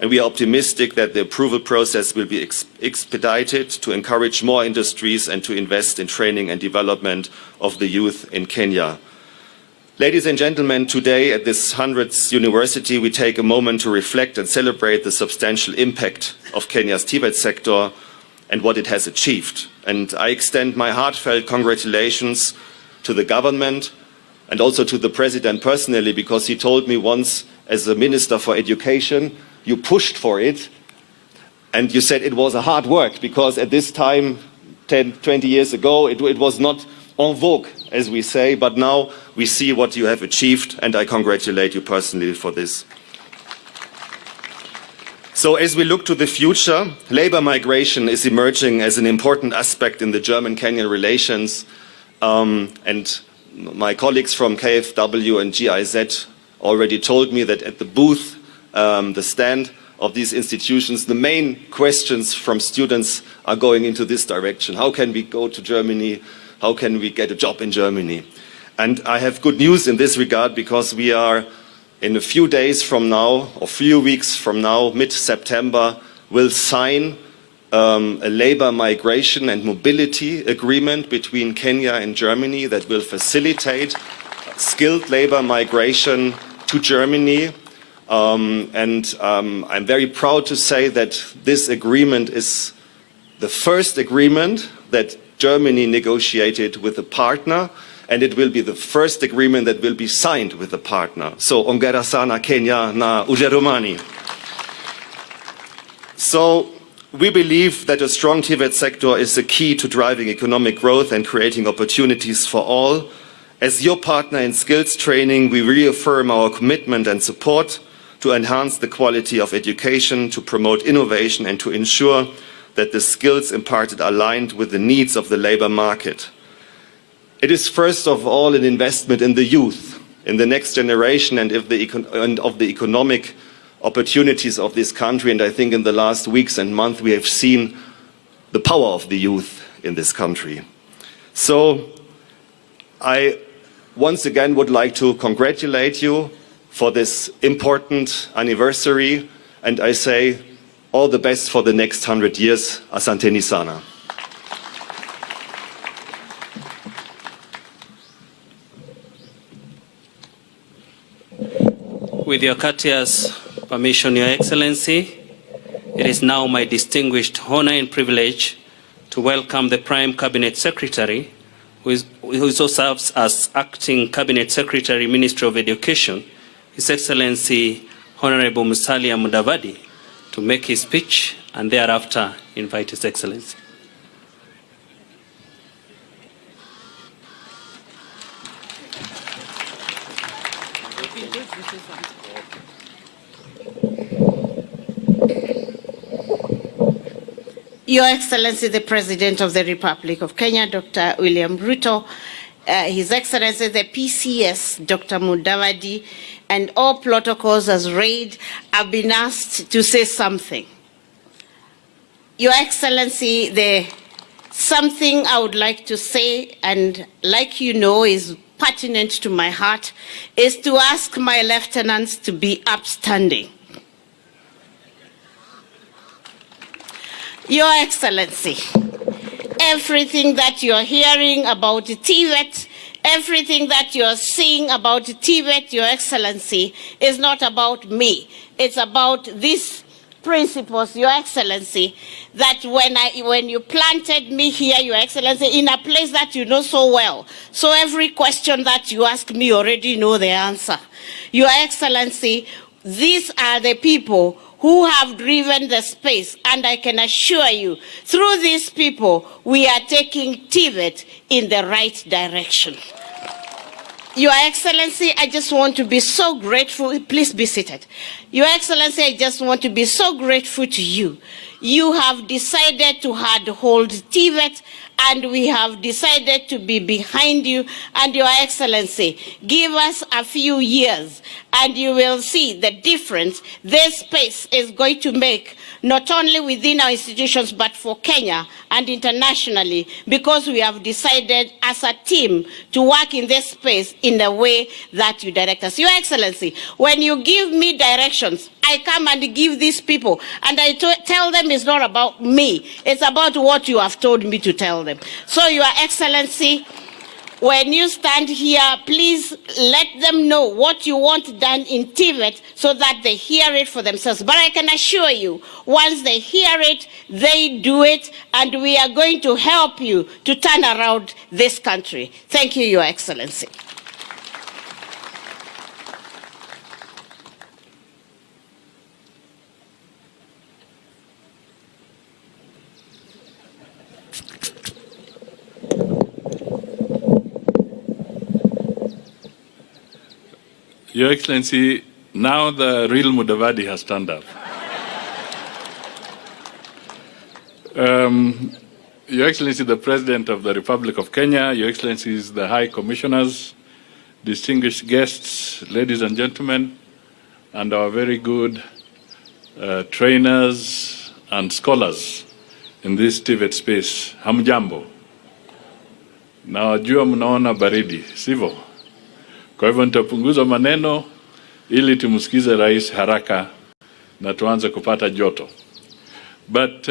And we are optimistic that the approval process will be expedited to encourage more industries and to invest in training and development of the youth in Kenya. Ladies and gentlemen, today at this 100th university, we take a moment to reflect and celebrate the substantial impact of Kenya's TVET sector and what it has achieved. And I extend my heartfelt congratulations to the government and also to the President personally, because he told me once, as a Minister for Education, you pushed for it, and you said it was a hard work, because at this time, 10, 20 years ago, it was not en vogue, as we say, but now we see what you have achieved, and I congratulate you personally for this. So as we look to the future, labor migration is emerging as an important aspect in the German-Kenyan relations, and my colleagues from KfW and GIZ already told me that at the booth, the stand of these institutions, the main questions from students are going into this direction. How can we go to Germany? How can we get a job in Germany? And I have good news in this regard, because we are in a few days from now, or few weeks from now, mid-September, will sign a labor migration and mobility agreement between Kenya and Germany that will facilitate skilled labor migration to Germany. I'm very proud to say that this agreement is the first agreement that Germany negotiated with a partner, and it will be the first agreement that will be signed with a partner. So, ongera sana Kenya na Ujerumani. So, we believe that a strong TVET sector is the key to driving economic growth and creating opportunities for all. As your partner in skills training, we reaffirm our commitment and support to enhance the quality of education, to promote innovation, and to ensure that the skills imparted are aligned with the needs of the labor market. It is first of all an investment in the youth, in the next generation, and of the economic opportunities of this country. And I think in the last weeks and months we have seen the power of the youth in this country. So I once again would like to congratulate you for this important anniversary, and I say all the best for the next 100 years. Asante ni sana. With your courteous permission, Your Excellency, it is now my distinguished honor and privilege to welcome the Prime Cabinet Secretary, who also serves as Acting Cabinet Secretary, Ministry of Education, His Excellency Honorable Musalia Mudavadi, to make his speech and thereafter invite His Excellency. Your Excellency, the President of the Republic of Kenya, Dr. William Ruto, His Excellency, the PCS, Dr. Mudavadi, and all protocols as read, have been asked to say something. Your Excellency, something I would like to say, and like you know, is pertinent to my heart is to ask my lieutenants to be upstanding. Your Excellency, everything that you're hearing about TVET, everything that you're seeing about TVET, Your Excellency, is not about me. It's about these principles, Your Excellency, that when you planted me here, Your Excellency, in a place that you know so well. So every question that you ask me, you already know the answer. Your Excellency, these are the people who have driven the space, and I can assure you, through these people, we are taking TVET in the right direction. Your Excellency, I just want to be so grateful. Please be seated. Your Excellency, I just want to be so grateful to you. You have decided to hold TVET, and we have decided to be behind you. And Your Excellency, give us a few years, and you will see the difference this space is going to make, not only within our institutions, but for Kenya and internationally, because we have decided as a team to work in this space in the way that you direct us. Your Excellency, when you give me directions, I come and give these people, and I tell them it's not about me, it's about what you have told me to tell them. So, Your Excellency, when you stand here, please let them know what you want done in TVET so that they hear it for themselves. But I can assure you, once they hear it, they do it, and we are going to help you to turn around this country. Thank you, Your Excellency. Your Excellency, now the real Mudavadi has turned up. Your Excellency, the President of the Republic of Kenya, Your Excellencies, the High Commissioners, distinguished guests, ladies and gentlemen, and our very good trainers and scholars in this TVET space. Hamjambo. Nawajua mnaona baridi, sivyo? Kwa hivyo nitapunguza maneno ili tumsikize rais haraka na tuanze kupata joto. But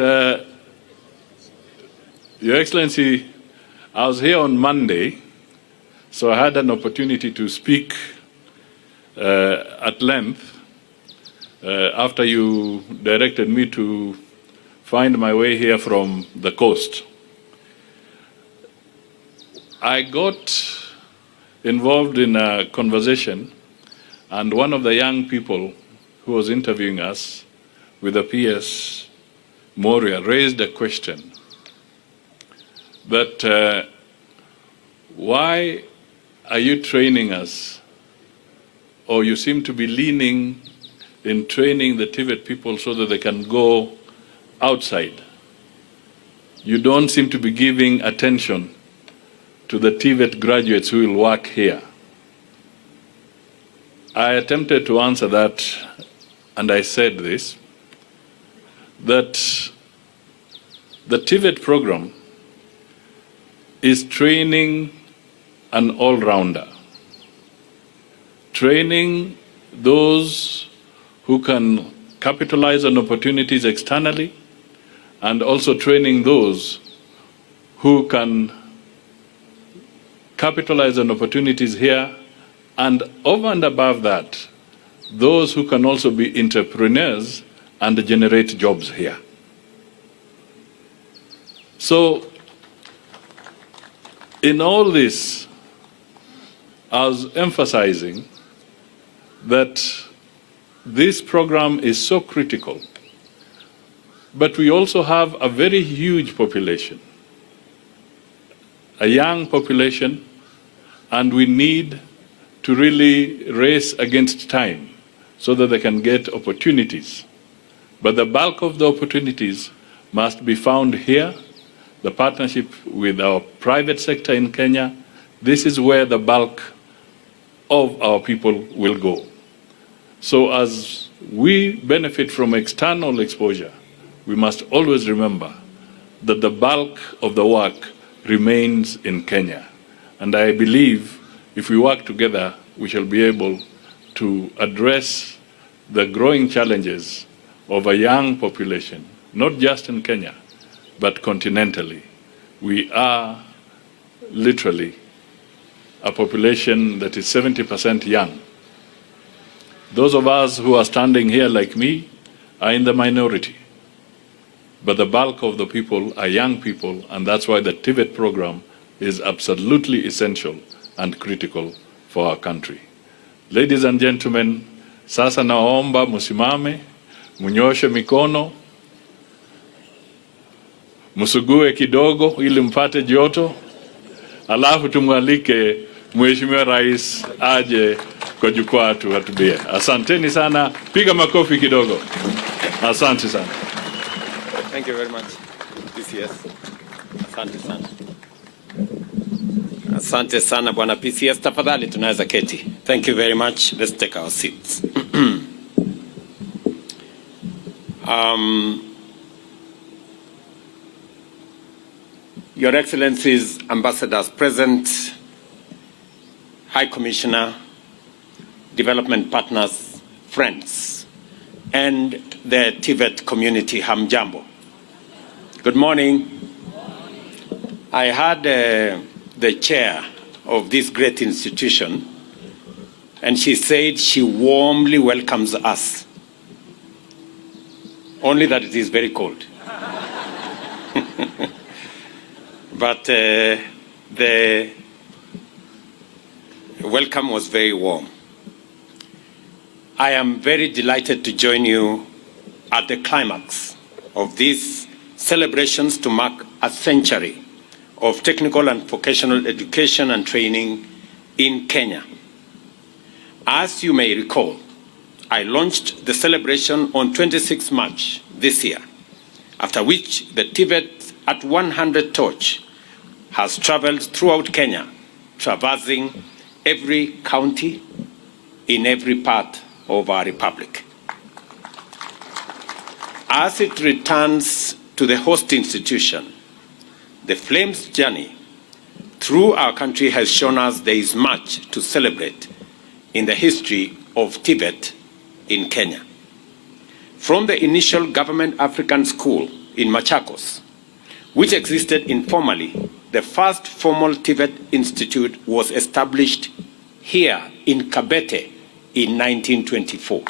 Your Excellency, I was here on Monday, so I had an opportunity to speak at length after you directed me to find my way here from the coast. I got involved in a conversation, and one of the young people who was interviewing us with the PS Moria raised a question that why are you training us, or you seem to be leaning in training the TVET people so that they can go outside. You don't seem to be giving attention to the TVET graduates who will work here. I attempted to answer that, and I said this, that the TVET program is training an all-rounder, training those who can capitalize on opportunities externally, and also training those who can capitalize on opportunities here, and over and above that, those who can also be entrepreneurs and generate jobs here. So, in all this, I was emphasizing that this program is so critical, but we also have a very huge population, a young population, and we need to really race against time so that they can get opportunities. But the bulk of the opportunities must be found here, the partnership with our private sector in Kenya. This is where the bulk of our people will go. So as we benefit from external exposure, we must always remember that the bulk of the work remains in Kenya. And I believe if we work together, we shall be able to address the growing challenges of a young population, not just in Kenya, but continentally. We are literally a population that is 70% young. Those of us who are standing here like me are in the minority. But the bulk of the people are young people, and that's why the TVET program is absolutely essential and critical for our country. Ladies and gentlemen, sasa naomba musimame, munyoshe mikono, musugue kidogo ili mpate joto, alafu tumwalike Mheshimiwa Rais aje kwa jukwaa tuhutubie. Asanteni sana, piga makofi kidogo. Asante sana. Thank you very much. PCS. Asante sana. Asante sana Bwana PCS. Tafadhali tunaweza keti. Thank you very much. Let's take our seats. Your Excellencies, Ambassadors present, High Commissioner, development partners, friends, and the TVET community, Hamjambo. Good morning. I had the chair of this great institution, and she said she warmly welcomes us, only that it is very cold. But the welcome was very warm. I am very delighted to join you at the climax of these celebrations to mark a century of technical and vocational education and training in Kenya. As you may recall, I launched the celebration on 26 March this year, after which the TVET at 100 torch has traveled throughout Kenya, traversing every county in every part of our republic. As it returns to the host institution, the Flame's journey through our country has shown us there is much to celebrate in the history of TVET in Kenya. From the initial government African school in Machakos, which existed informally, the first formal TVET institute was established here in Kabete in 1924.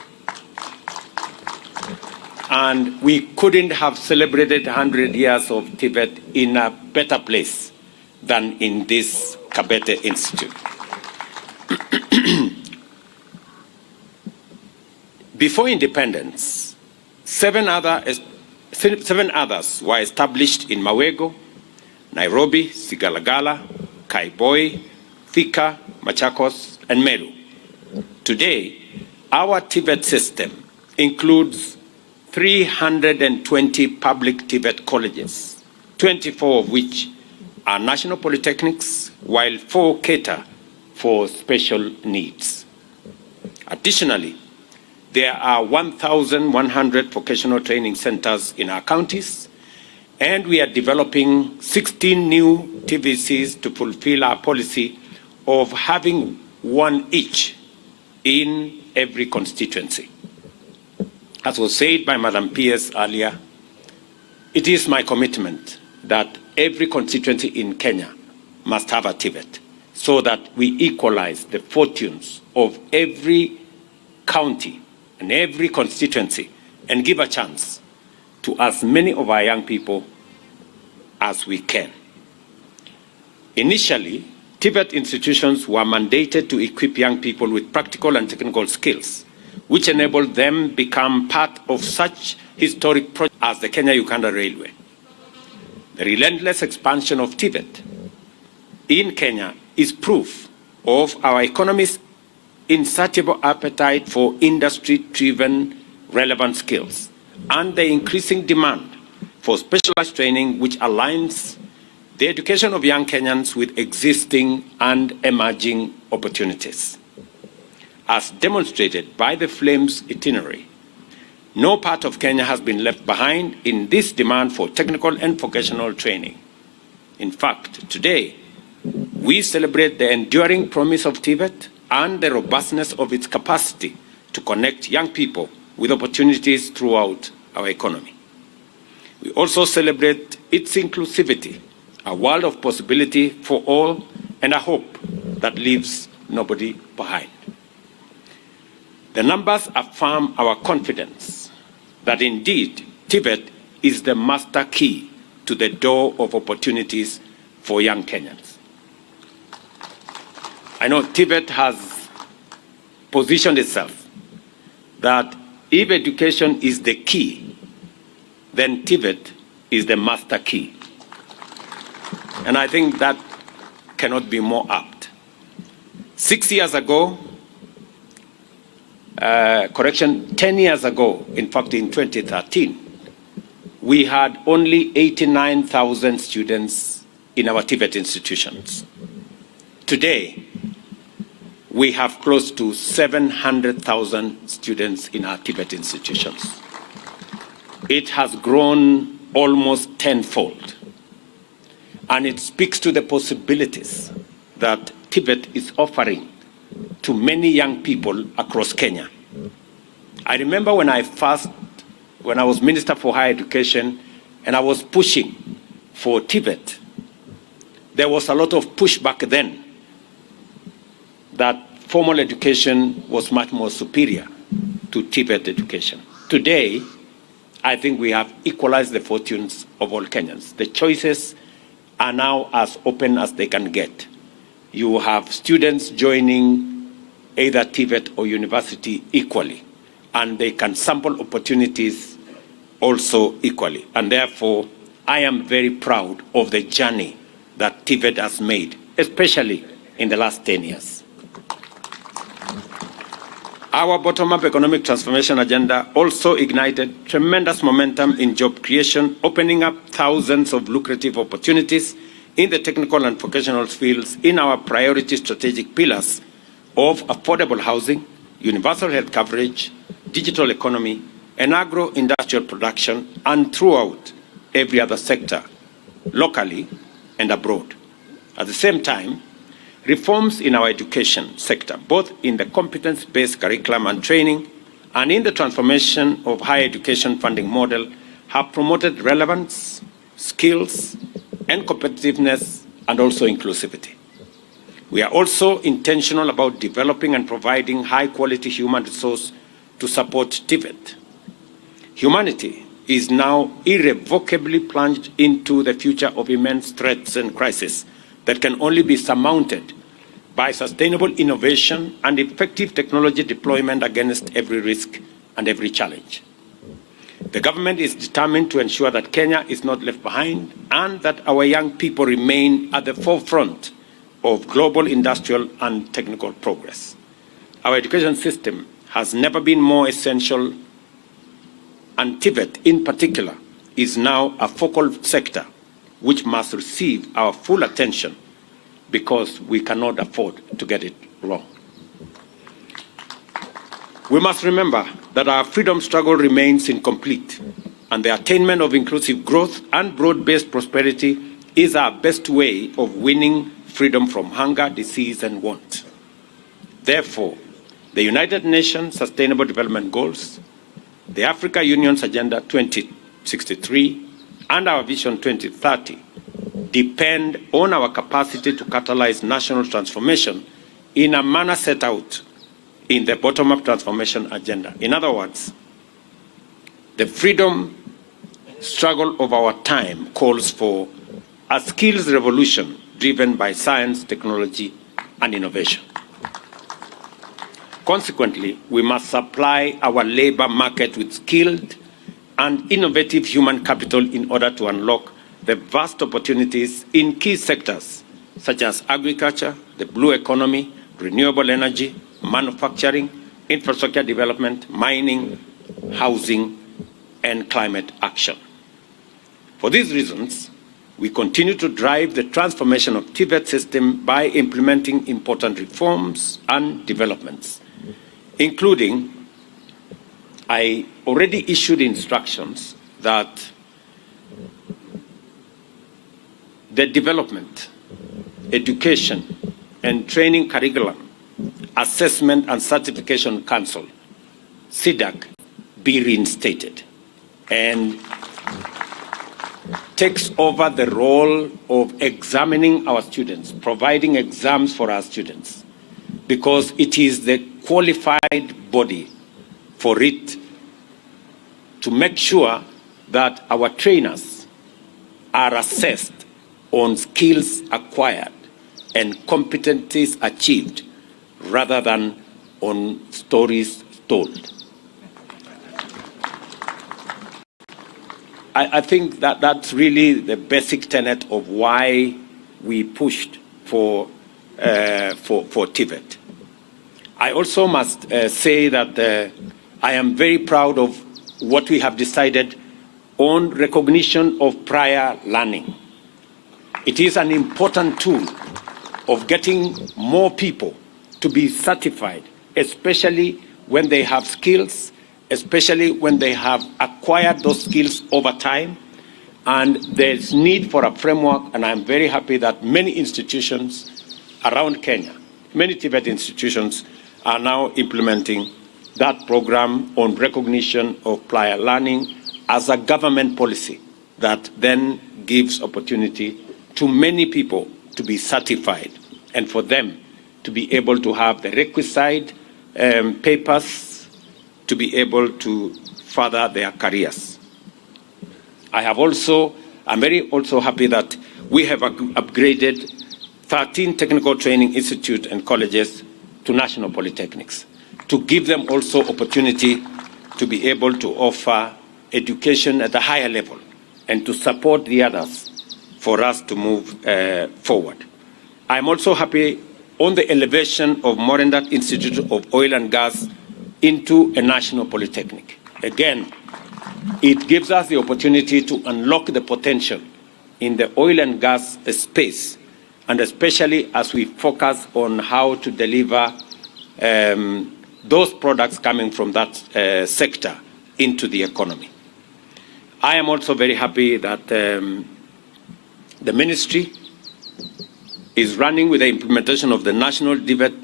And we couldn't have celebrated 100 years of TVET in a better place than in this Kabete Institute. Before independence, seven others were established in Mawego, Nairobi, Sigalagala, Kaiboi, Thika, Machakos, and Meru. Today, our TVET system includes 320 public TVET colleges, 24 of which are national polytechnics, while 4 cater for special needs. Additionally, there are 1,100 vocational training centers in our counties, and we are developing 16 new TVCs to fulfill our policy of having one each in every constituency. As was said by Madam PS earlier, it is my commitment that every constituency in Kenya must have a TVET so that we equalize the fortunes of every county and every constituency and give a chance to as many of our young people as we can. Initially, TVET institutions were mandated to equip young people with practical and technical skills, which enabled them to become part of such historic projects as the Kenya-Uganda Railway. The relentless expansion of TVET in Kenya is proof of our economy's insatiable appetite for industry-driven relevant skills and the increasing demand for specialized training which aligns the education of young Kenyans with existing and emerging opportunities. As demonstrated by the Flames itinerary, no part of Kenya has been left behind in this demand for technical and vocational training. In fact, today, We celebrate the enduring promise of TVET and the robustness of its capacity to connect young people with opportunities throughout our economy. We also celebrate its inclusivity, a world of possibility for all, and a hope that leaves nobody behind. The numbers affirm our confidence that indeed TVET is the master key to the door of opportunities for young Kenyans. I know TVET has positioned itself that if education is the key, then TVET is the master key. And I think that cannot be more apt. 6 years ago, 10 years ago, in fact in 2013, we had only 89,000 students in our TVET institutions. Today, we have close to 700,000 students in our TVET institutions. It has grown almost tenfold, and it speaks to the possibilities that TVET is offering to many young people across Kenya. I remember when I was Minister for Higher Education and I was pushing for TVET, there was a lot of pushback then that formal education was much more superior to TVET education. Today, I think we have equalized the fortunes of all Kenyans. The choices are now as open as they can get. You have students joining either TVET or university equally, and they can sample opportunities also equally. And therefore, I am very proud of the journey that TVET has made, especially in the last 10 years. Our bottom-up economic transformation agenda also ignited tremendous momentum in job creation, opening up thousands of lucrative opportunities in the technical and vocational fields in our priority strategic pillars of affordable housing, universal health coverage, digital economy, and agro-industrial production, and throughout every other sector, locally and abroad. At the same time, reforms in our education sector, both in the competence-based curriculum and training and in the transformation of higher education funding model, have promoted relevance, skills, and competitiveness, and also inclusivity. We are also intentional about developing and providing high-quality human resource to support TVET. Humanity is now irrevocably plunged into the future of immense threats and crises that can only be surmounted by sustainable innovation and effective technology deployment against every risk and every challenge. The government is determined to ensure that Kenya is not left behind and that our young people remain at the forefront of global industrial and technical progress. Our education system has never been more essential, and TVET in particular is now a focal sector which must receive our full attention because we cannot afford to get it wrong. We must remember that our freedom struggle remains incomplete, and the attainment of inclusive growth and broad-based prosperity is our best way of winning freedom from hunger, disease, and want. Therefore, the United Nations Sustainable Development Goals, the Africa Union's Agenda 2063, and our Vision 2030 depend on our capacity to catalyze national transformation in a manner set out in the bottom-up transformation agenda. In other words, the freedom struggle of our time calls for a skills revolution driven by science, technology, and innovation. Consequently, we must supply our labor market with skilled and innovative human capital in order to unlock the vast opportunities in key sectors such as agriculture, the blue economy, renewable energy, manufacturing, infrastructure development, mining, housing, and climate action. For these reasons, we continue to drive the transformation of TVET system by implementing important reforms and developments, including, I already issued instructions that the development Education and Training Curriculum Assessment and Certification Council, SIDAC, be reinstated and takes over the role of examining our students, providing exams for our students, because it is the qualified body for it to make sure that our trainers are assessed on skills acquired and competencies achieved rather than on stories told. I think that that's really the basic tenet of why we pushed for TVET. I also must say that I am very proud of what we have decided on recognition of prior learning. It is an important tool of getting more people to be certified, especially when they have skills, especially when they have acquired those skills over time. And there's need for a framework, and I'm very happy that many institutions around Kenya, many TVET institutions, are now implementing that program on recognition of prior learning as a government policy that then gives opportunity to many people to be certified and for them to be able to have the requisite papers to be able to further their careers. I'm very happy that we have upgraded 13 technical training institutes and colleges to national polytechnics to give them also opportunity to be able to offer education at a higher level and to support the others for us to move forward. I'm also happy on the elevation of Morendat Institute of Oil and Gas into a national polytechnic. Again, it gives us the opportunity to unlock the potential in the oil and gas space, and especially as we focus on how to deliver those products coming from that sector into the economy. I am also very happy that the ministry is running with the implementation of the National TVET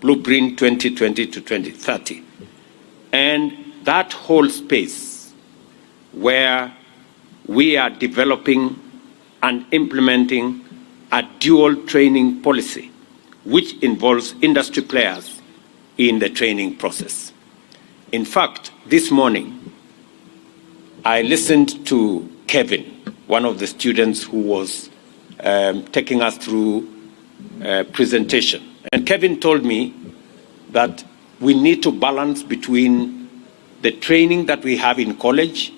Blueprint 2020 to 2030. And that whole space where we are developing and implementing a dual training policy, which involves industry players in the training process. In fact, this morning, I listened to Kevin, one of the students who was taking us through a presentation. And Kevin told me that we need to balance between the training that we have in college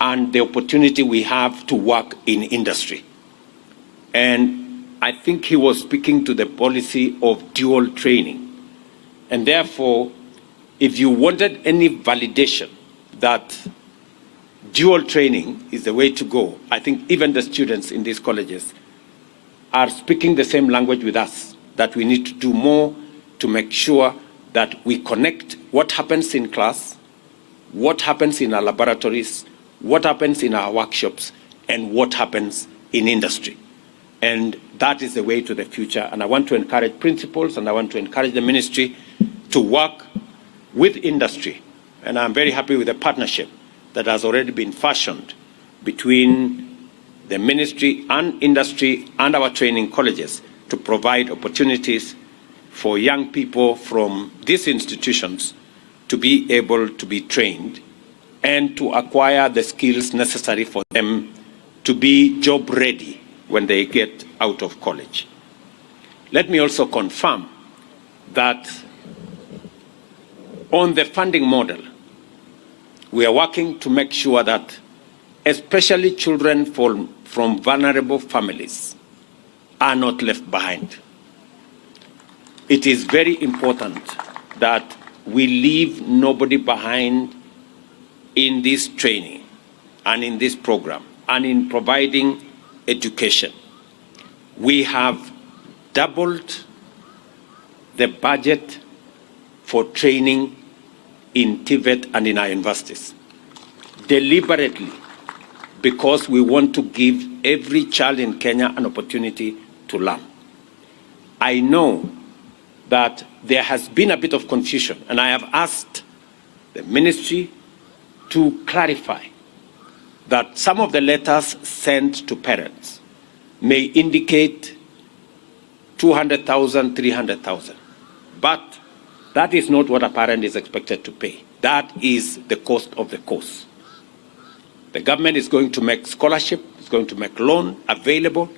and the opportunity we have to work in industry. And I think he was speaking to the policy of dual training. And therefore, if you wanted any validation that dual training is the way to go, I think even the students in these colleges are speaking the same language with us, that we need to do more to make sure that we connect what happens in class, what happens in our laboratories, what happens in our workshops, and what happens in industry. And that is the way to the future. And I want to encourage principals, and I want to encourage the ministry to work with industry. And I'm very happy with the partnership that has already been fashioned between the ministry and industry and our training colleges to provide opportunities for young people from these institutions to be able to be trained and to acquire the skills necessary for them to be job ready when they get out of college. Let me also confirm that on the funding model, we are working to make sure that especially children from vulnerable families are not left behind. It is very important that we leave nobody behind in this training and in this program and in providing education. We have doubled the budget for training in TVET and in our universities, deliberately, because we want to give every child in Kenya an opportunity to learn. I know that there has been a bit of confusion, and I have asked the ministry to clarify that some of the letters sent to parents may indicate 200,000, 300,000. But that is not what a parent is expected to pay. That is the cost of the course. The government is going to make scholarship, it's going to make loan available,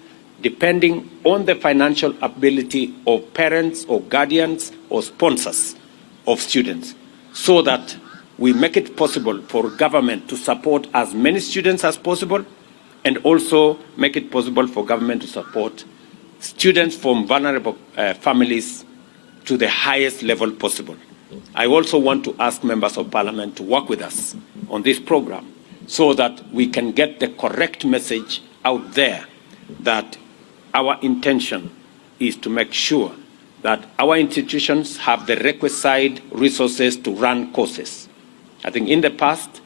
depending on the financial ability of parents or guardians or sponsors of students, so that we make it possible for government to support as many students as possible, and also make it possible for government to support students from vulnerable families to the highest level possible. I also want to ask members of parliament to work with us on this program so that we can get the correct message out there that our intention is to make sure that our institutions have the requisite resources to run courses. I think in the past,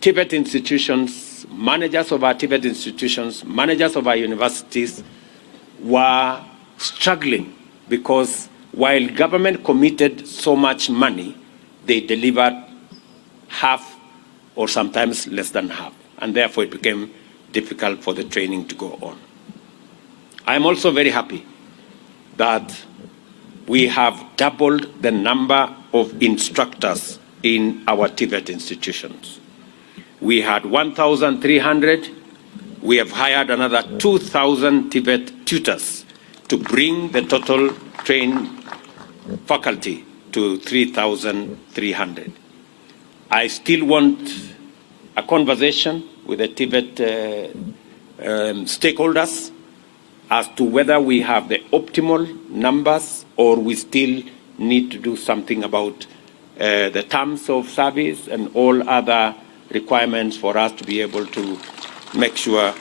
TVET institutions, managers of our TVET institutions, managers of our universities were struggling because while government committed so much money, they delivered half or sometimes less than half, and therefore it became difficult for the training to go on. I am also very happy that we have doubled the number of instructors in our TVET institutions. We had 1,300. We have hired another 2,000 TVET tutors to bring the total trained faculty to 3,300. I still want a conversation with the TVET stakeholders as to whether we have the optimal numbers or we still need to do something about the terms of service and all other requirements for us to be able to make sure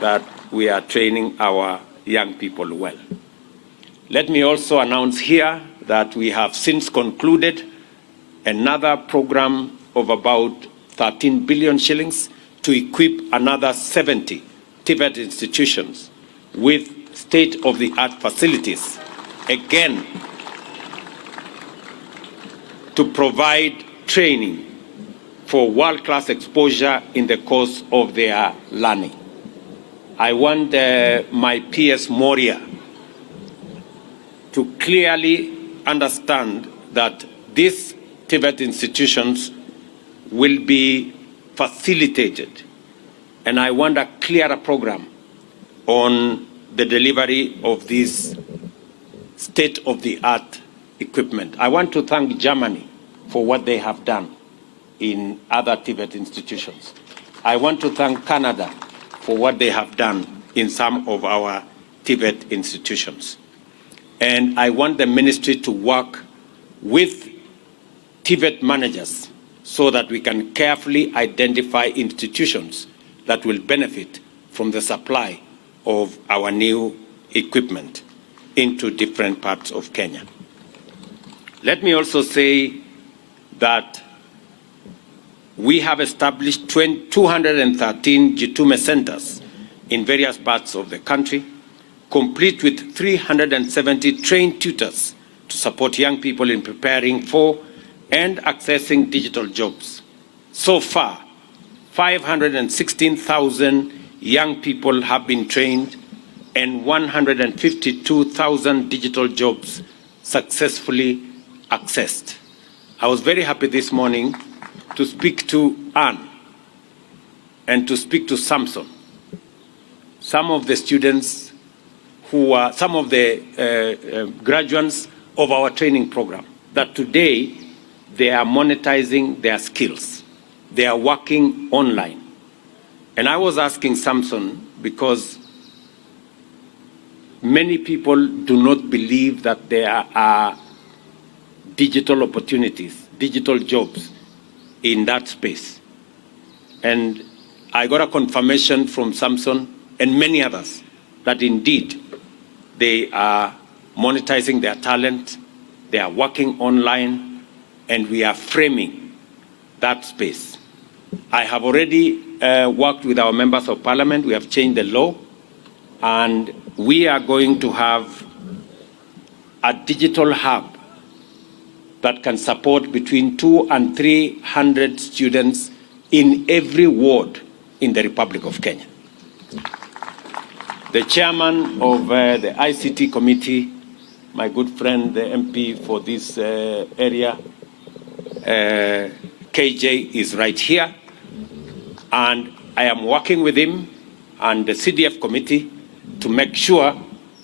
that we are training our young people well. Let me also announce here that we have since concluded another program of about 13 billion shillings to equip another 70 TVET institutions with state-of-the-art facilities, again, to provide training for world-class exposure in the course of their learning. I want my PS Moria to clearly understand that these TVET institutions will be facilitated, and I want a clearer program on the delivery of this state-of-the-art equipment. I want to thank Germany for what they have done in other TVET institutions. I want to thank Canada for what they have done in some of our TVET institutions. And I want the ministry to work with TVET managers so that we can carefully identify institutions that will benefit from the supply of our new equipment into different parts of Kenya. Let me also say that we have established 213 Jitume centers in various parts of the country, complete with 370 trained tutors to support young people in preparing for and accessing digital jobs. So far, 516,000 young people have been trained and 152,000 digital jobs successfully accessed. I was very happy this morning to speak to Anne and to speak to Samson, some of the students who are, some of the graduates of our training program, that today they are monetizing their skills. They are working online. And I was asking Samson because many people do not believe that there are digital opportunities, digital jobs in that space. And I got a confirmation from Samson and many others that indeed they are monetizing their talent, they are working online, and we are framing that space. I have already worked with our members of parliament. We have changed the law, and we are going to have a digital hub that can support between 200 and 300 students in every ward in the Republic of Kenya. The chairman of the ICT committee, my good friend, the MP for this area, KJ, is right here. And I am working with him and the CDF committee to make sure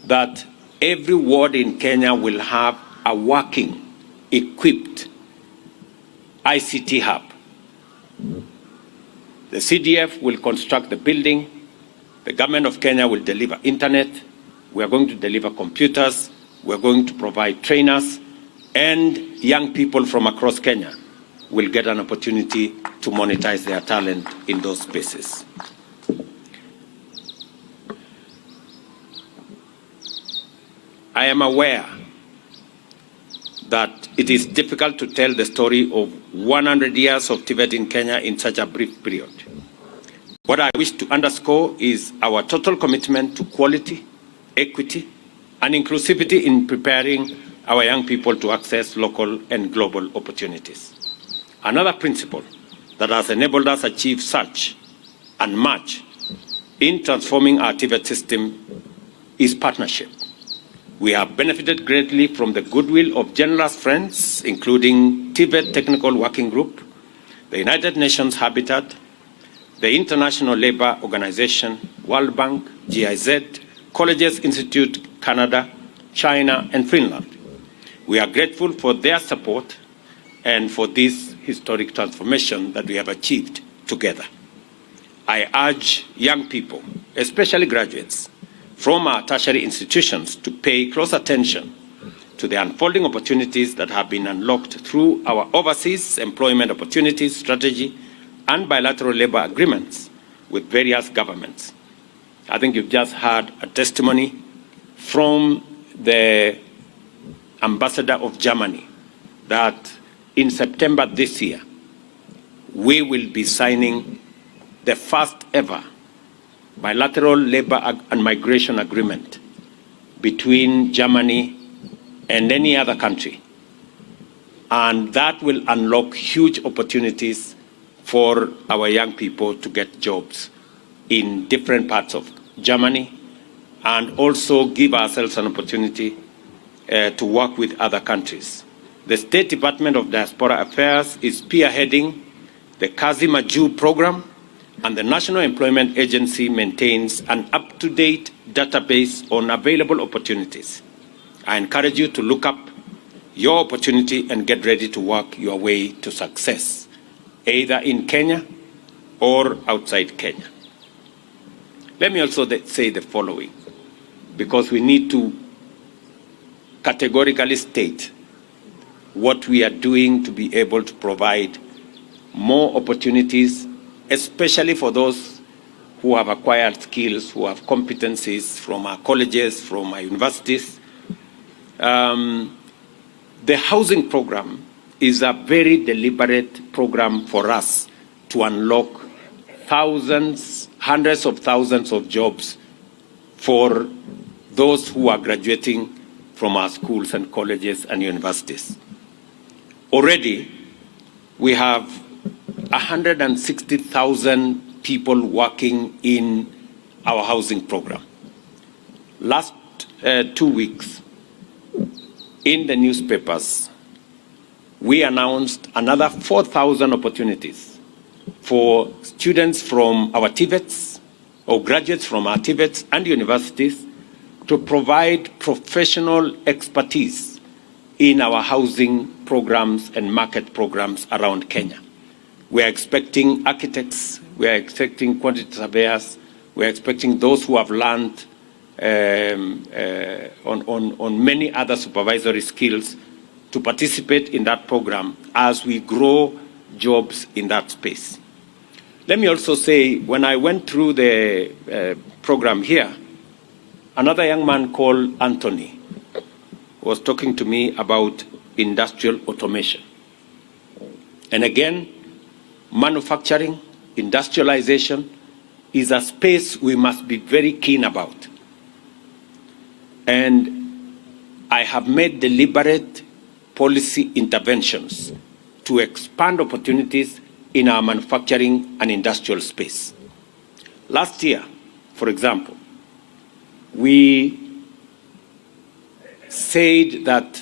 that every ward in Kenya will have a working, equipped ICT hub. The CDF will construct the building. The government of Kenya will deliver internet. We are going to deliver computers. We are going to provide trainers. And young people from across Kenya will get an opportunity to monetize their talent in those spaces. I am aware that it is difficult to tell the story of 100 years of TVET in Kenya in such a brief period. What I wish to underscore is our total commitment to quality, equity, and inclusivity in preparing our young people to access local and global opportunities. Another principle that has enabled us achieve such and much in transforming our TVET system is partnership. We have benefited greatly from the goodwill of generous friends, including TVET Technical Working Group, the United Nations Habitat, the International Labour Organization, World Bank, GIZ, Colleges Institute Canada, China, and Finland. We are grateful for their support and for this historic transformation that we have achieved together. I urge young people, especially graduates, from our tertiary institutions to pay close attention to the unfolding opportunities that have been unlocked through our overseas employment opportunities strategy and bilateral labor agreements with various governments. I think you've just heard a testimony from the ambassador of Germany that in September this year, we will be signing the first ever bilateral labor and migration agreement between Germany and any other country. And that will unlock huge opportunities for our young people to get jobs in different parts of Germany and also give ourselves an opportunity to work with other countries. The State Department of Diaspora Affairs is spearheading the Kazi Maju program, and the National Employment Agency maintains an up-to-date database on available opportunities. I encourage you to look up your opportunity and get ready to work your way to success, either in Kenya or outside Kenya. Let me also say the following, because we need to categorically state what we are doing to be able to provide more opportunities, especially for those who have acquired skills, who have competencies from our colleges, from our universities. The housing program is a very deliberate program for us to unlock thousands, hundreds of thousands of jobs for those who are graduating from our schools and colleges and universities. Already, we have 160,000 people working in our housing program. Last 2 weeks, in the newspapers, we announced another 4,000 opportunities for students from our TVETs or graduates from our TVETs and universities to provide professional expertise in our housing programs and market programs around Kenya. We are expecting architects, we are expecting quantity surveyors, we are expecting those who have learned on many other supervisory skills to participate in that program as we grow jobs in that space. Let me also say, when I went through the program here, another young man called Anthony was talking to me about industrial automation. And again, manufacturing, industrialization is a space we must be very keen about. And I have made deliberate policy interventions to expand opportunities in our manufacturing and industrial space. Last year, for example, we said that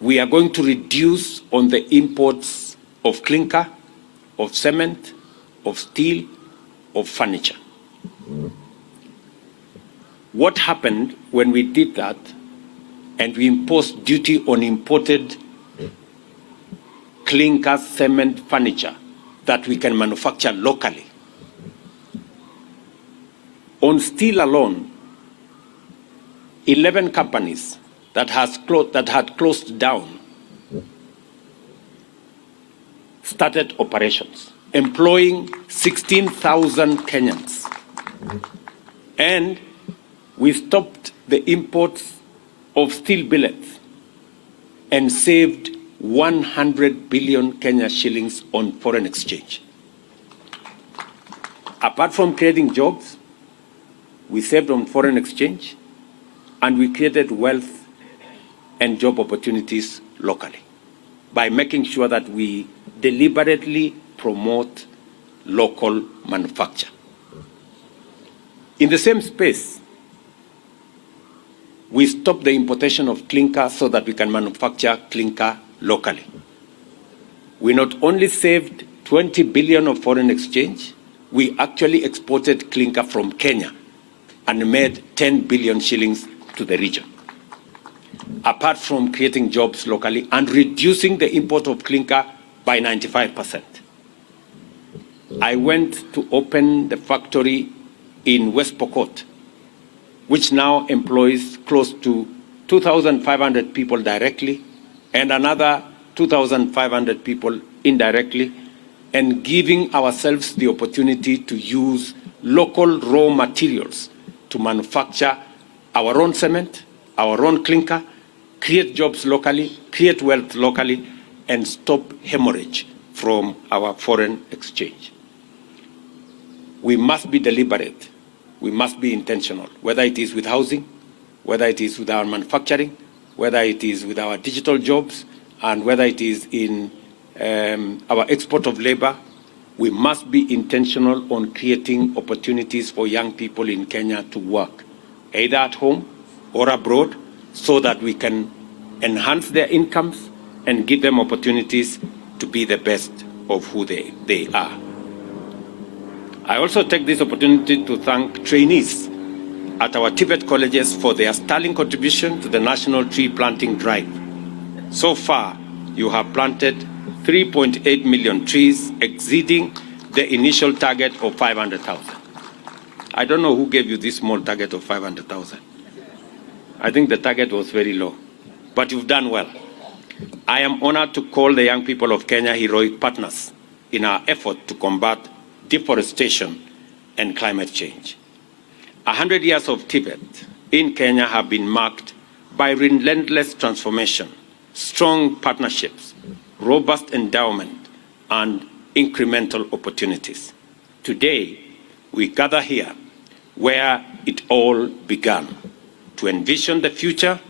we are going to reduce on the imports of clinker, of cement, of steel, of furniture. What happened when we did that and we imposed duty on imported clinker, cement, furniture that we can manufacture locally? On steel alone, 11 companies that had closed down started operations, employing 16,000 Kenyans. And we stopped the imports of steel billets and saved 100 billion Kenya shillings on foreign exchange. Apart from creating jobs, we saved on foreign exchange, and we created wealth and job opportunities locally by making sure that we deliberately promote local manufacture. In the same space, we stopped the importation of clinker so that we can manufacture clinker locally. We not only saved 20 billion of foreign exchange, we actually exported clinker from Kenya and made 10 billion shillings to the region. Apart from creating jobs locally and reducing the import of clinker by 95%. I went to open the factory in West Pokot, which now employs close to 2,500 people directly and another 2,500 people indirectly, and giving ourselves the opportunity to use local raw materials to manufacture our own cement, our own clinker, create jobs locally, create wealth locally, and stop hemorrhage from our foreign exchange. We must be deliberate. We must be intentional, whether it is with housing, whether it is with our manufacturing, whether it is with our digital jobs, and whether it is in our export of labor. We must be intentional on creating opportunities for young people in Kenya to work, either at home or abroad, so that we can enhance their incomes and give them opportunities to be the best of who they are. I also take this opportunity to thank trainees at our TVET colleges for their sterling contribution to the National Tree Planting Drive. So far, you have planted 3.8 million trees, exceeding the initial target of 500,000. I don't know who gave you this small target of 500,000. I think the target was very low, but you've done well. I am honored to call the young people of Kenya heroic partners in our effort to combat deforestation and climate change. 100 years of TVET in Kenya have been marked by relentless transformation, strong partnerships, robust endowment, and incremental opportunities. Today, we gather here where it all began, to envision the future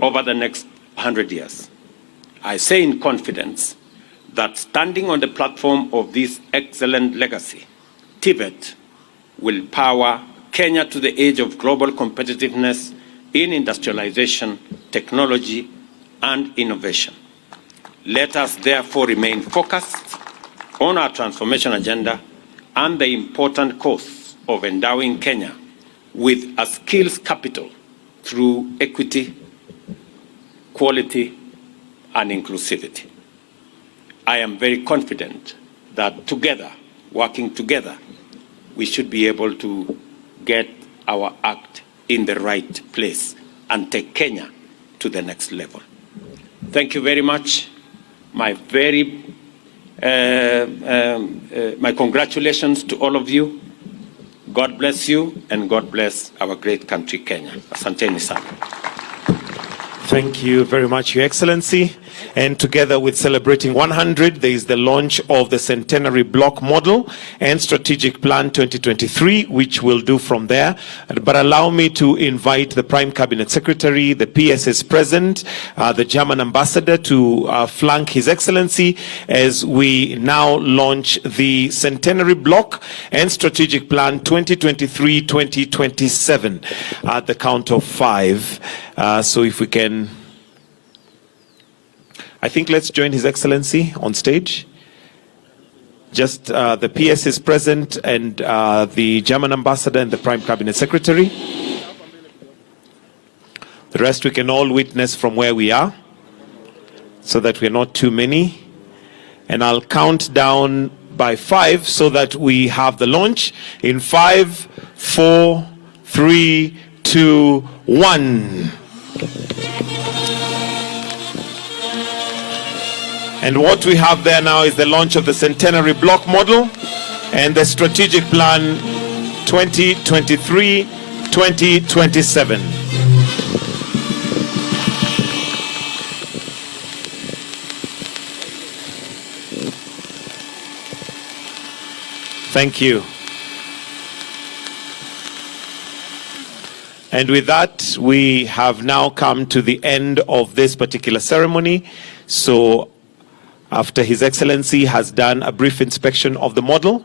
over the next 100 years. I say in confidence that standing on the platform of this excellent legacy, TVET will power Kenya to the age of global competitiveness in industrialization, technology, and innovation. Let us therefore remain focused on our transformation agenda and the important cause of endowing Kenya with a skills capital through equity, quality, and inclusivity. I am very confident that together, working together, we should be able to get our act in the right place and take Kenya to the next level. Thank you very much. My congratulations to all of you. God bless you, and God bless our great country, Kenya. Asanteni sana. Thank you very much, Your Excellency. And together with celebrating 100, there is the launch of the Centenary Block Model and Strategic Plan 2023, which we'll do from there. But allow me to invite the Prime Cabinet Secretary, the PSS President, the German Ambassador to flank His Excellency as we now launch the Centenary Block and Strategic Plan 2023-2027 at the count of 5. So if we can, I think let's join His Excellency on stage. Just the PS is present, and the German Ambassador and the Prime Cabinet Secretary. The rest we can all witness from where we are, so that we're not too many. And I'll count down by 5 so that we have the launch in 5, 4, 3, 2, 1. And what we have there now is the launch of the Centenary Block Model and the Strategic Plan 2023-2027. Thank you. And with that, we have now come to the end of this particular ceremony. So after His Excellency has done a brief inspection of the model,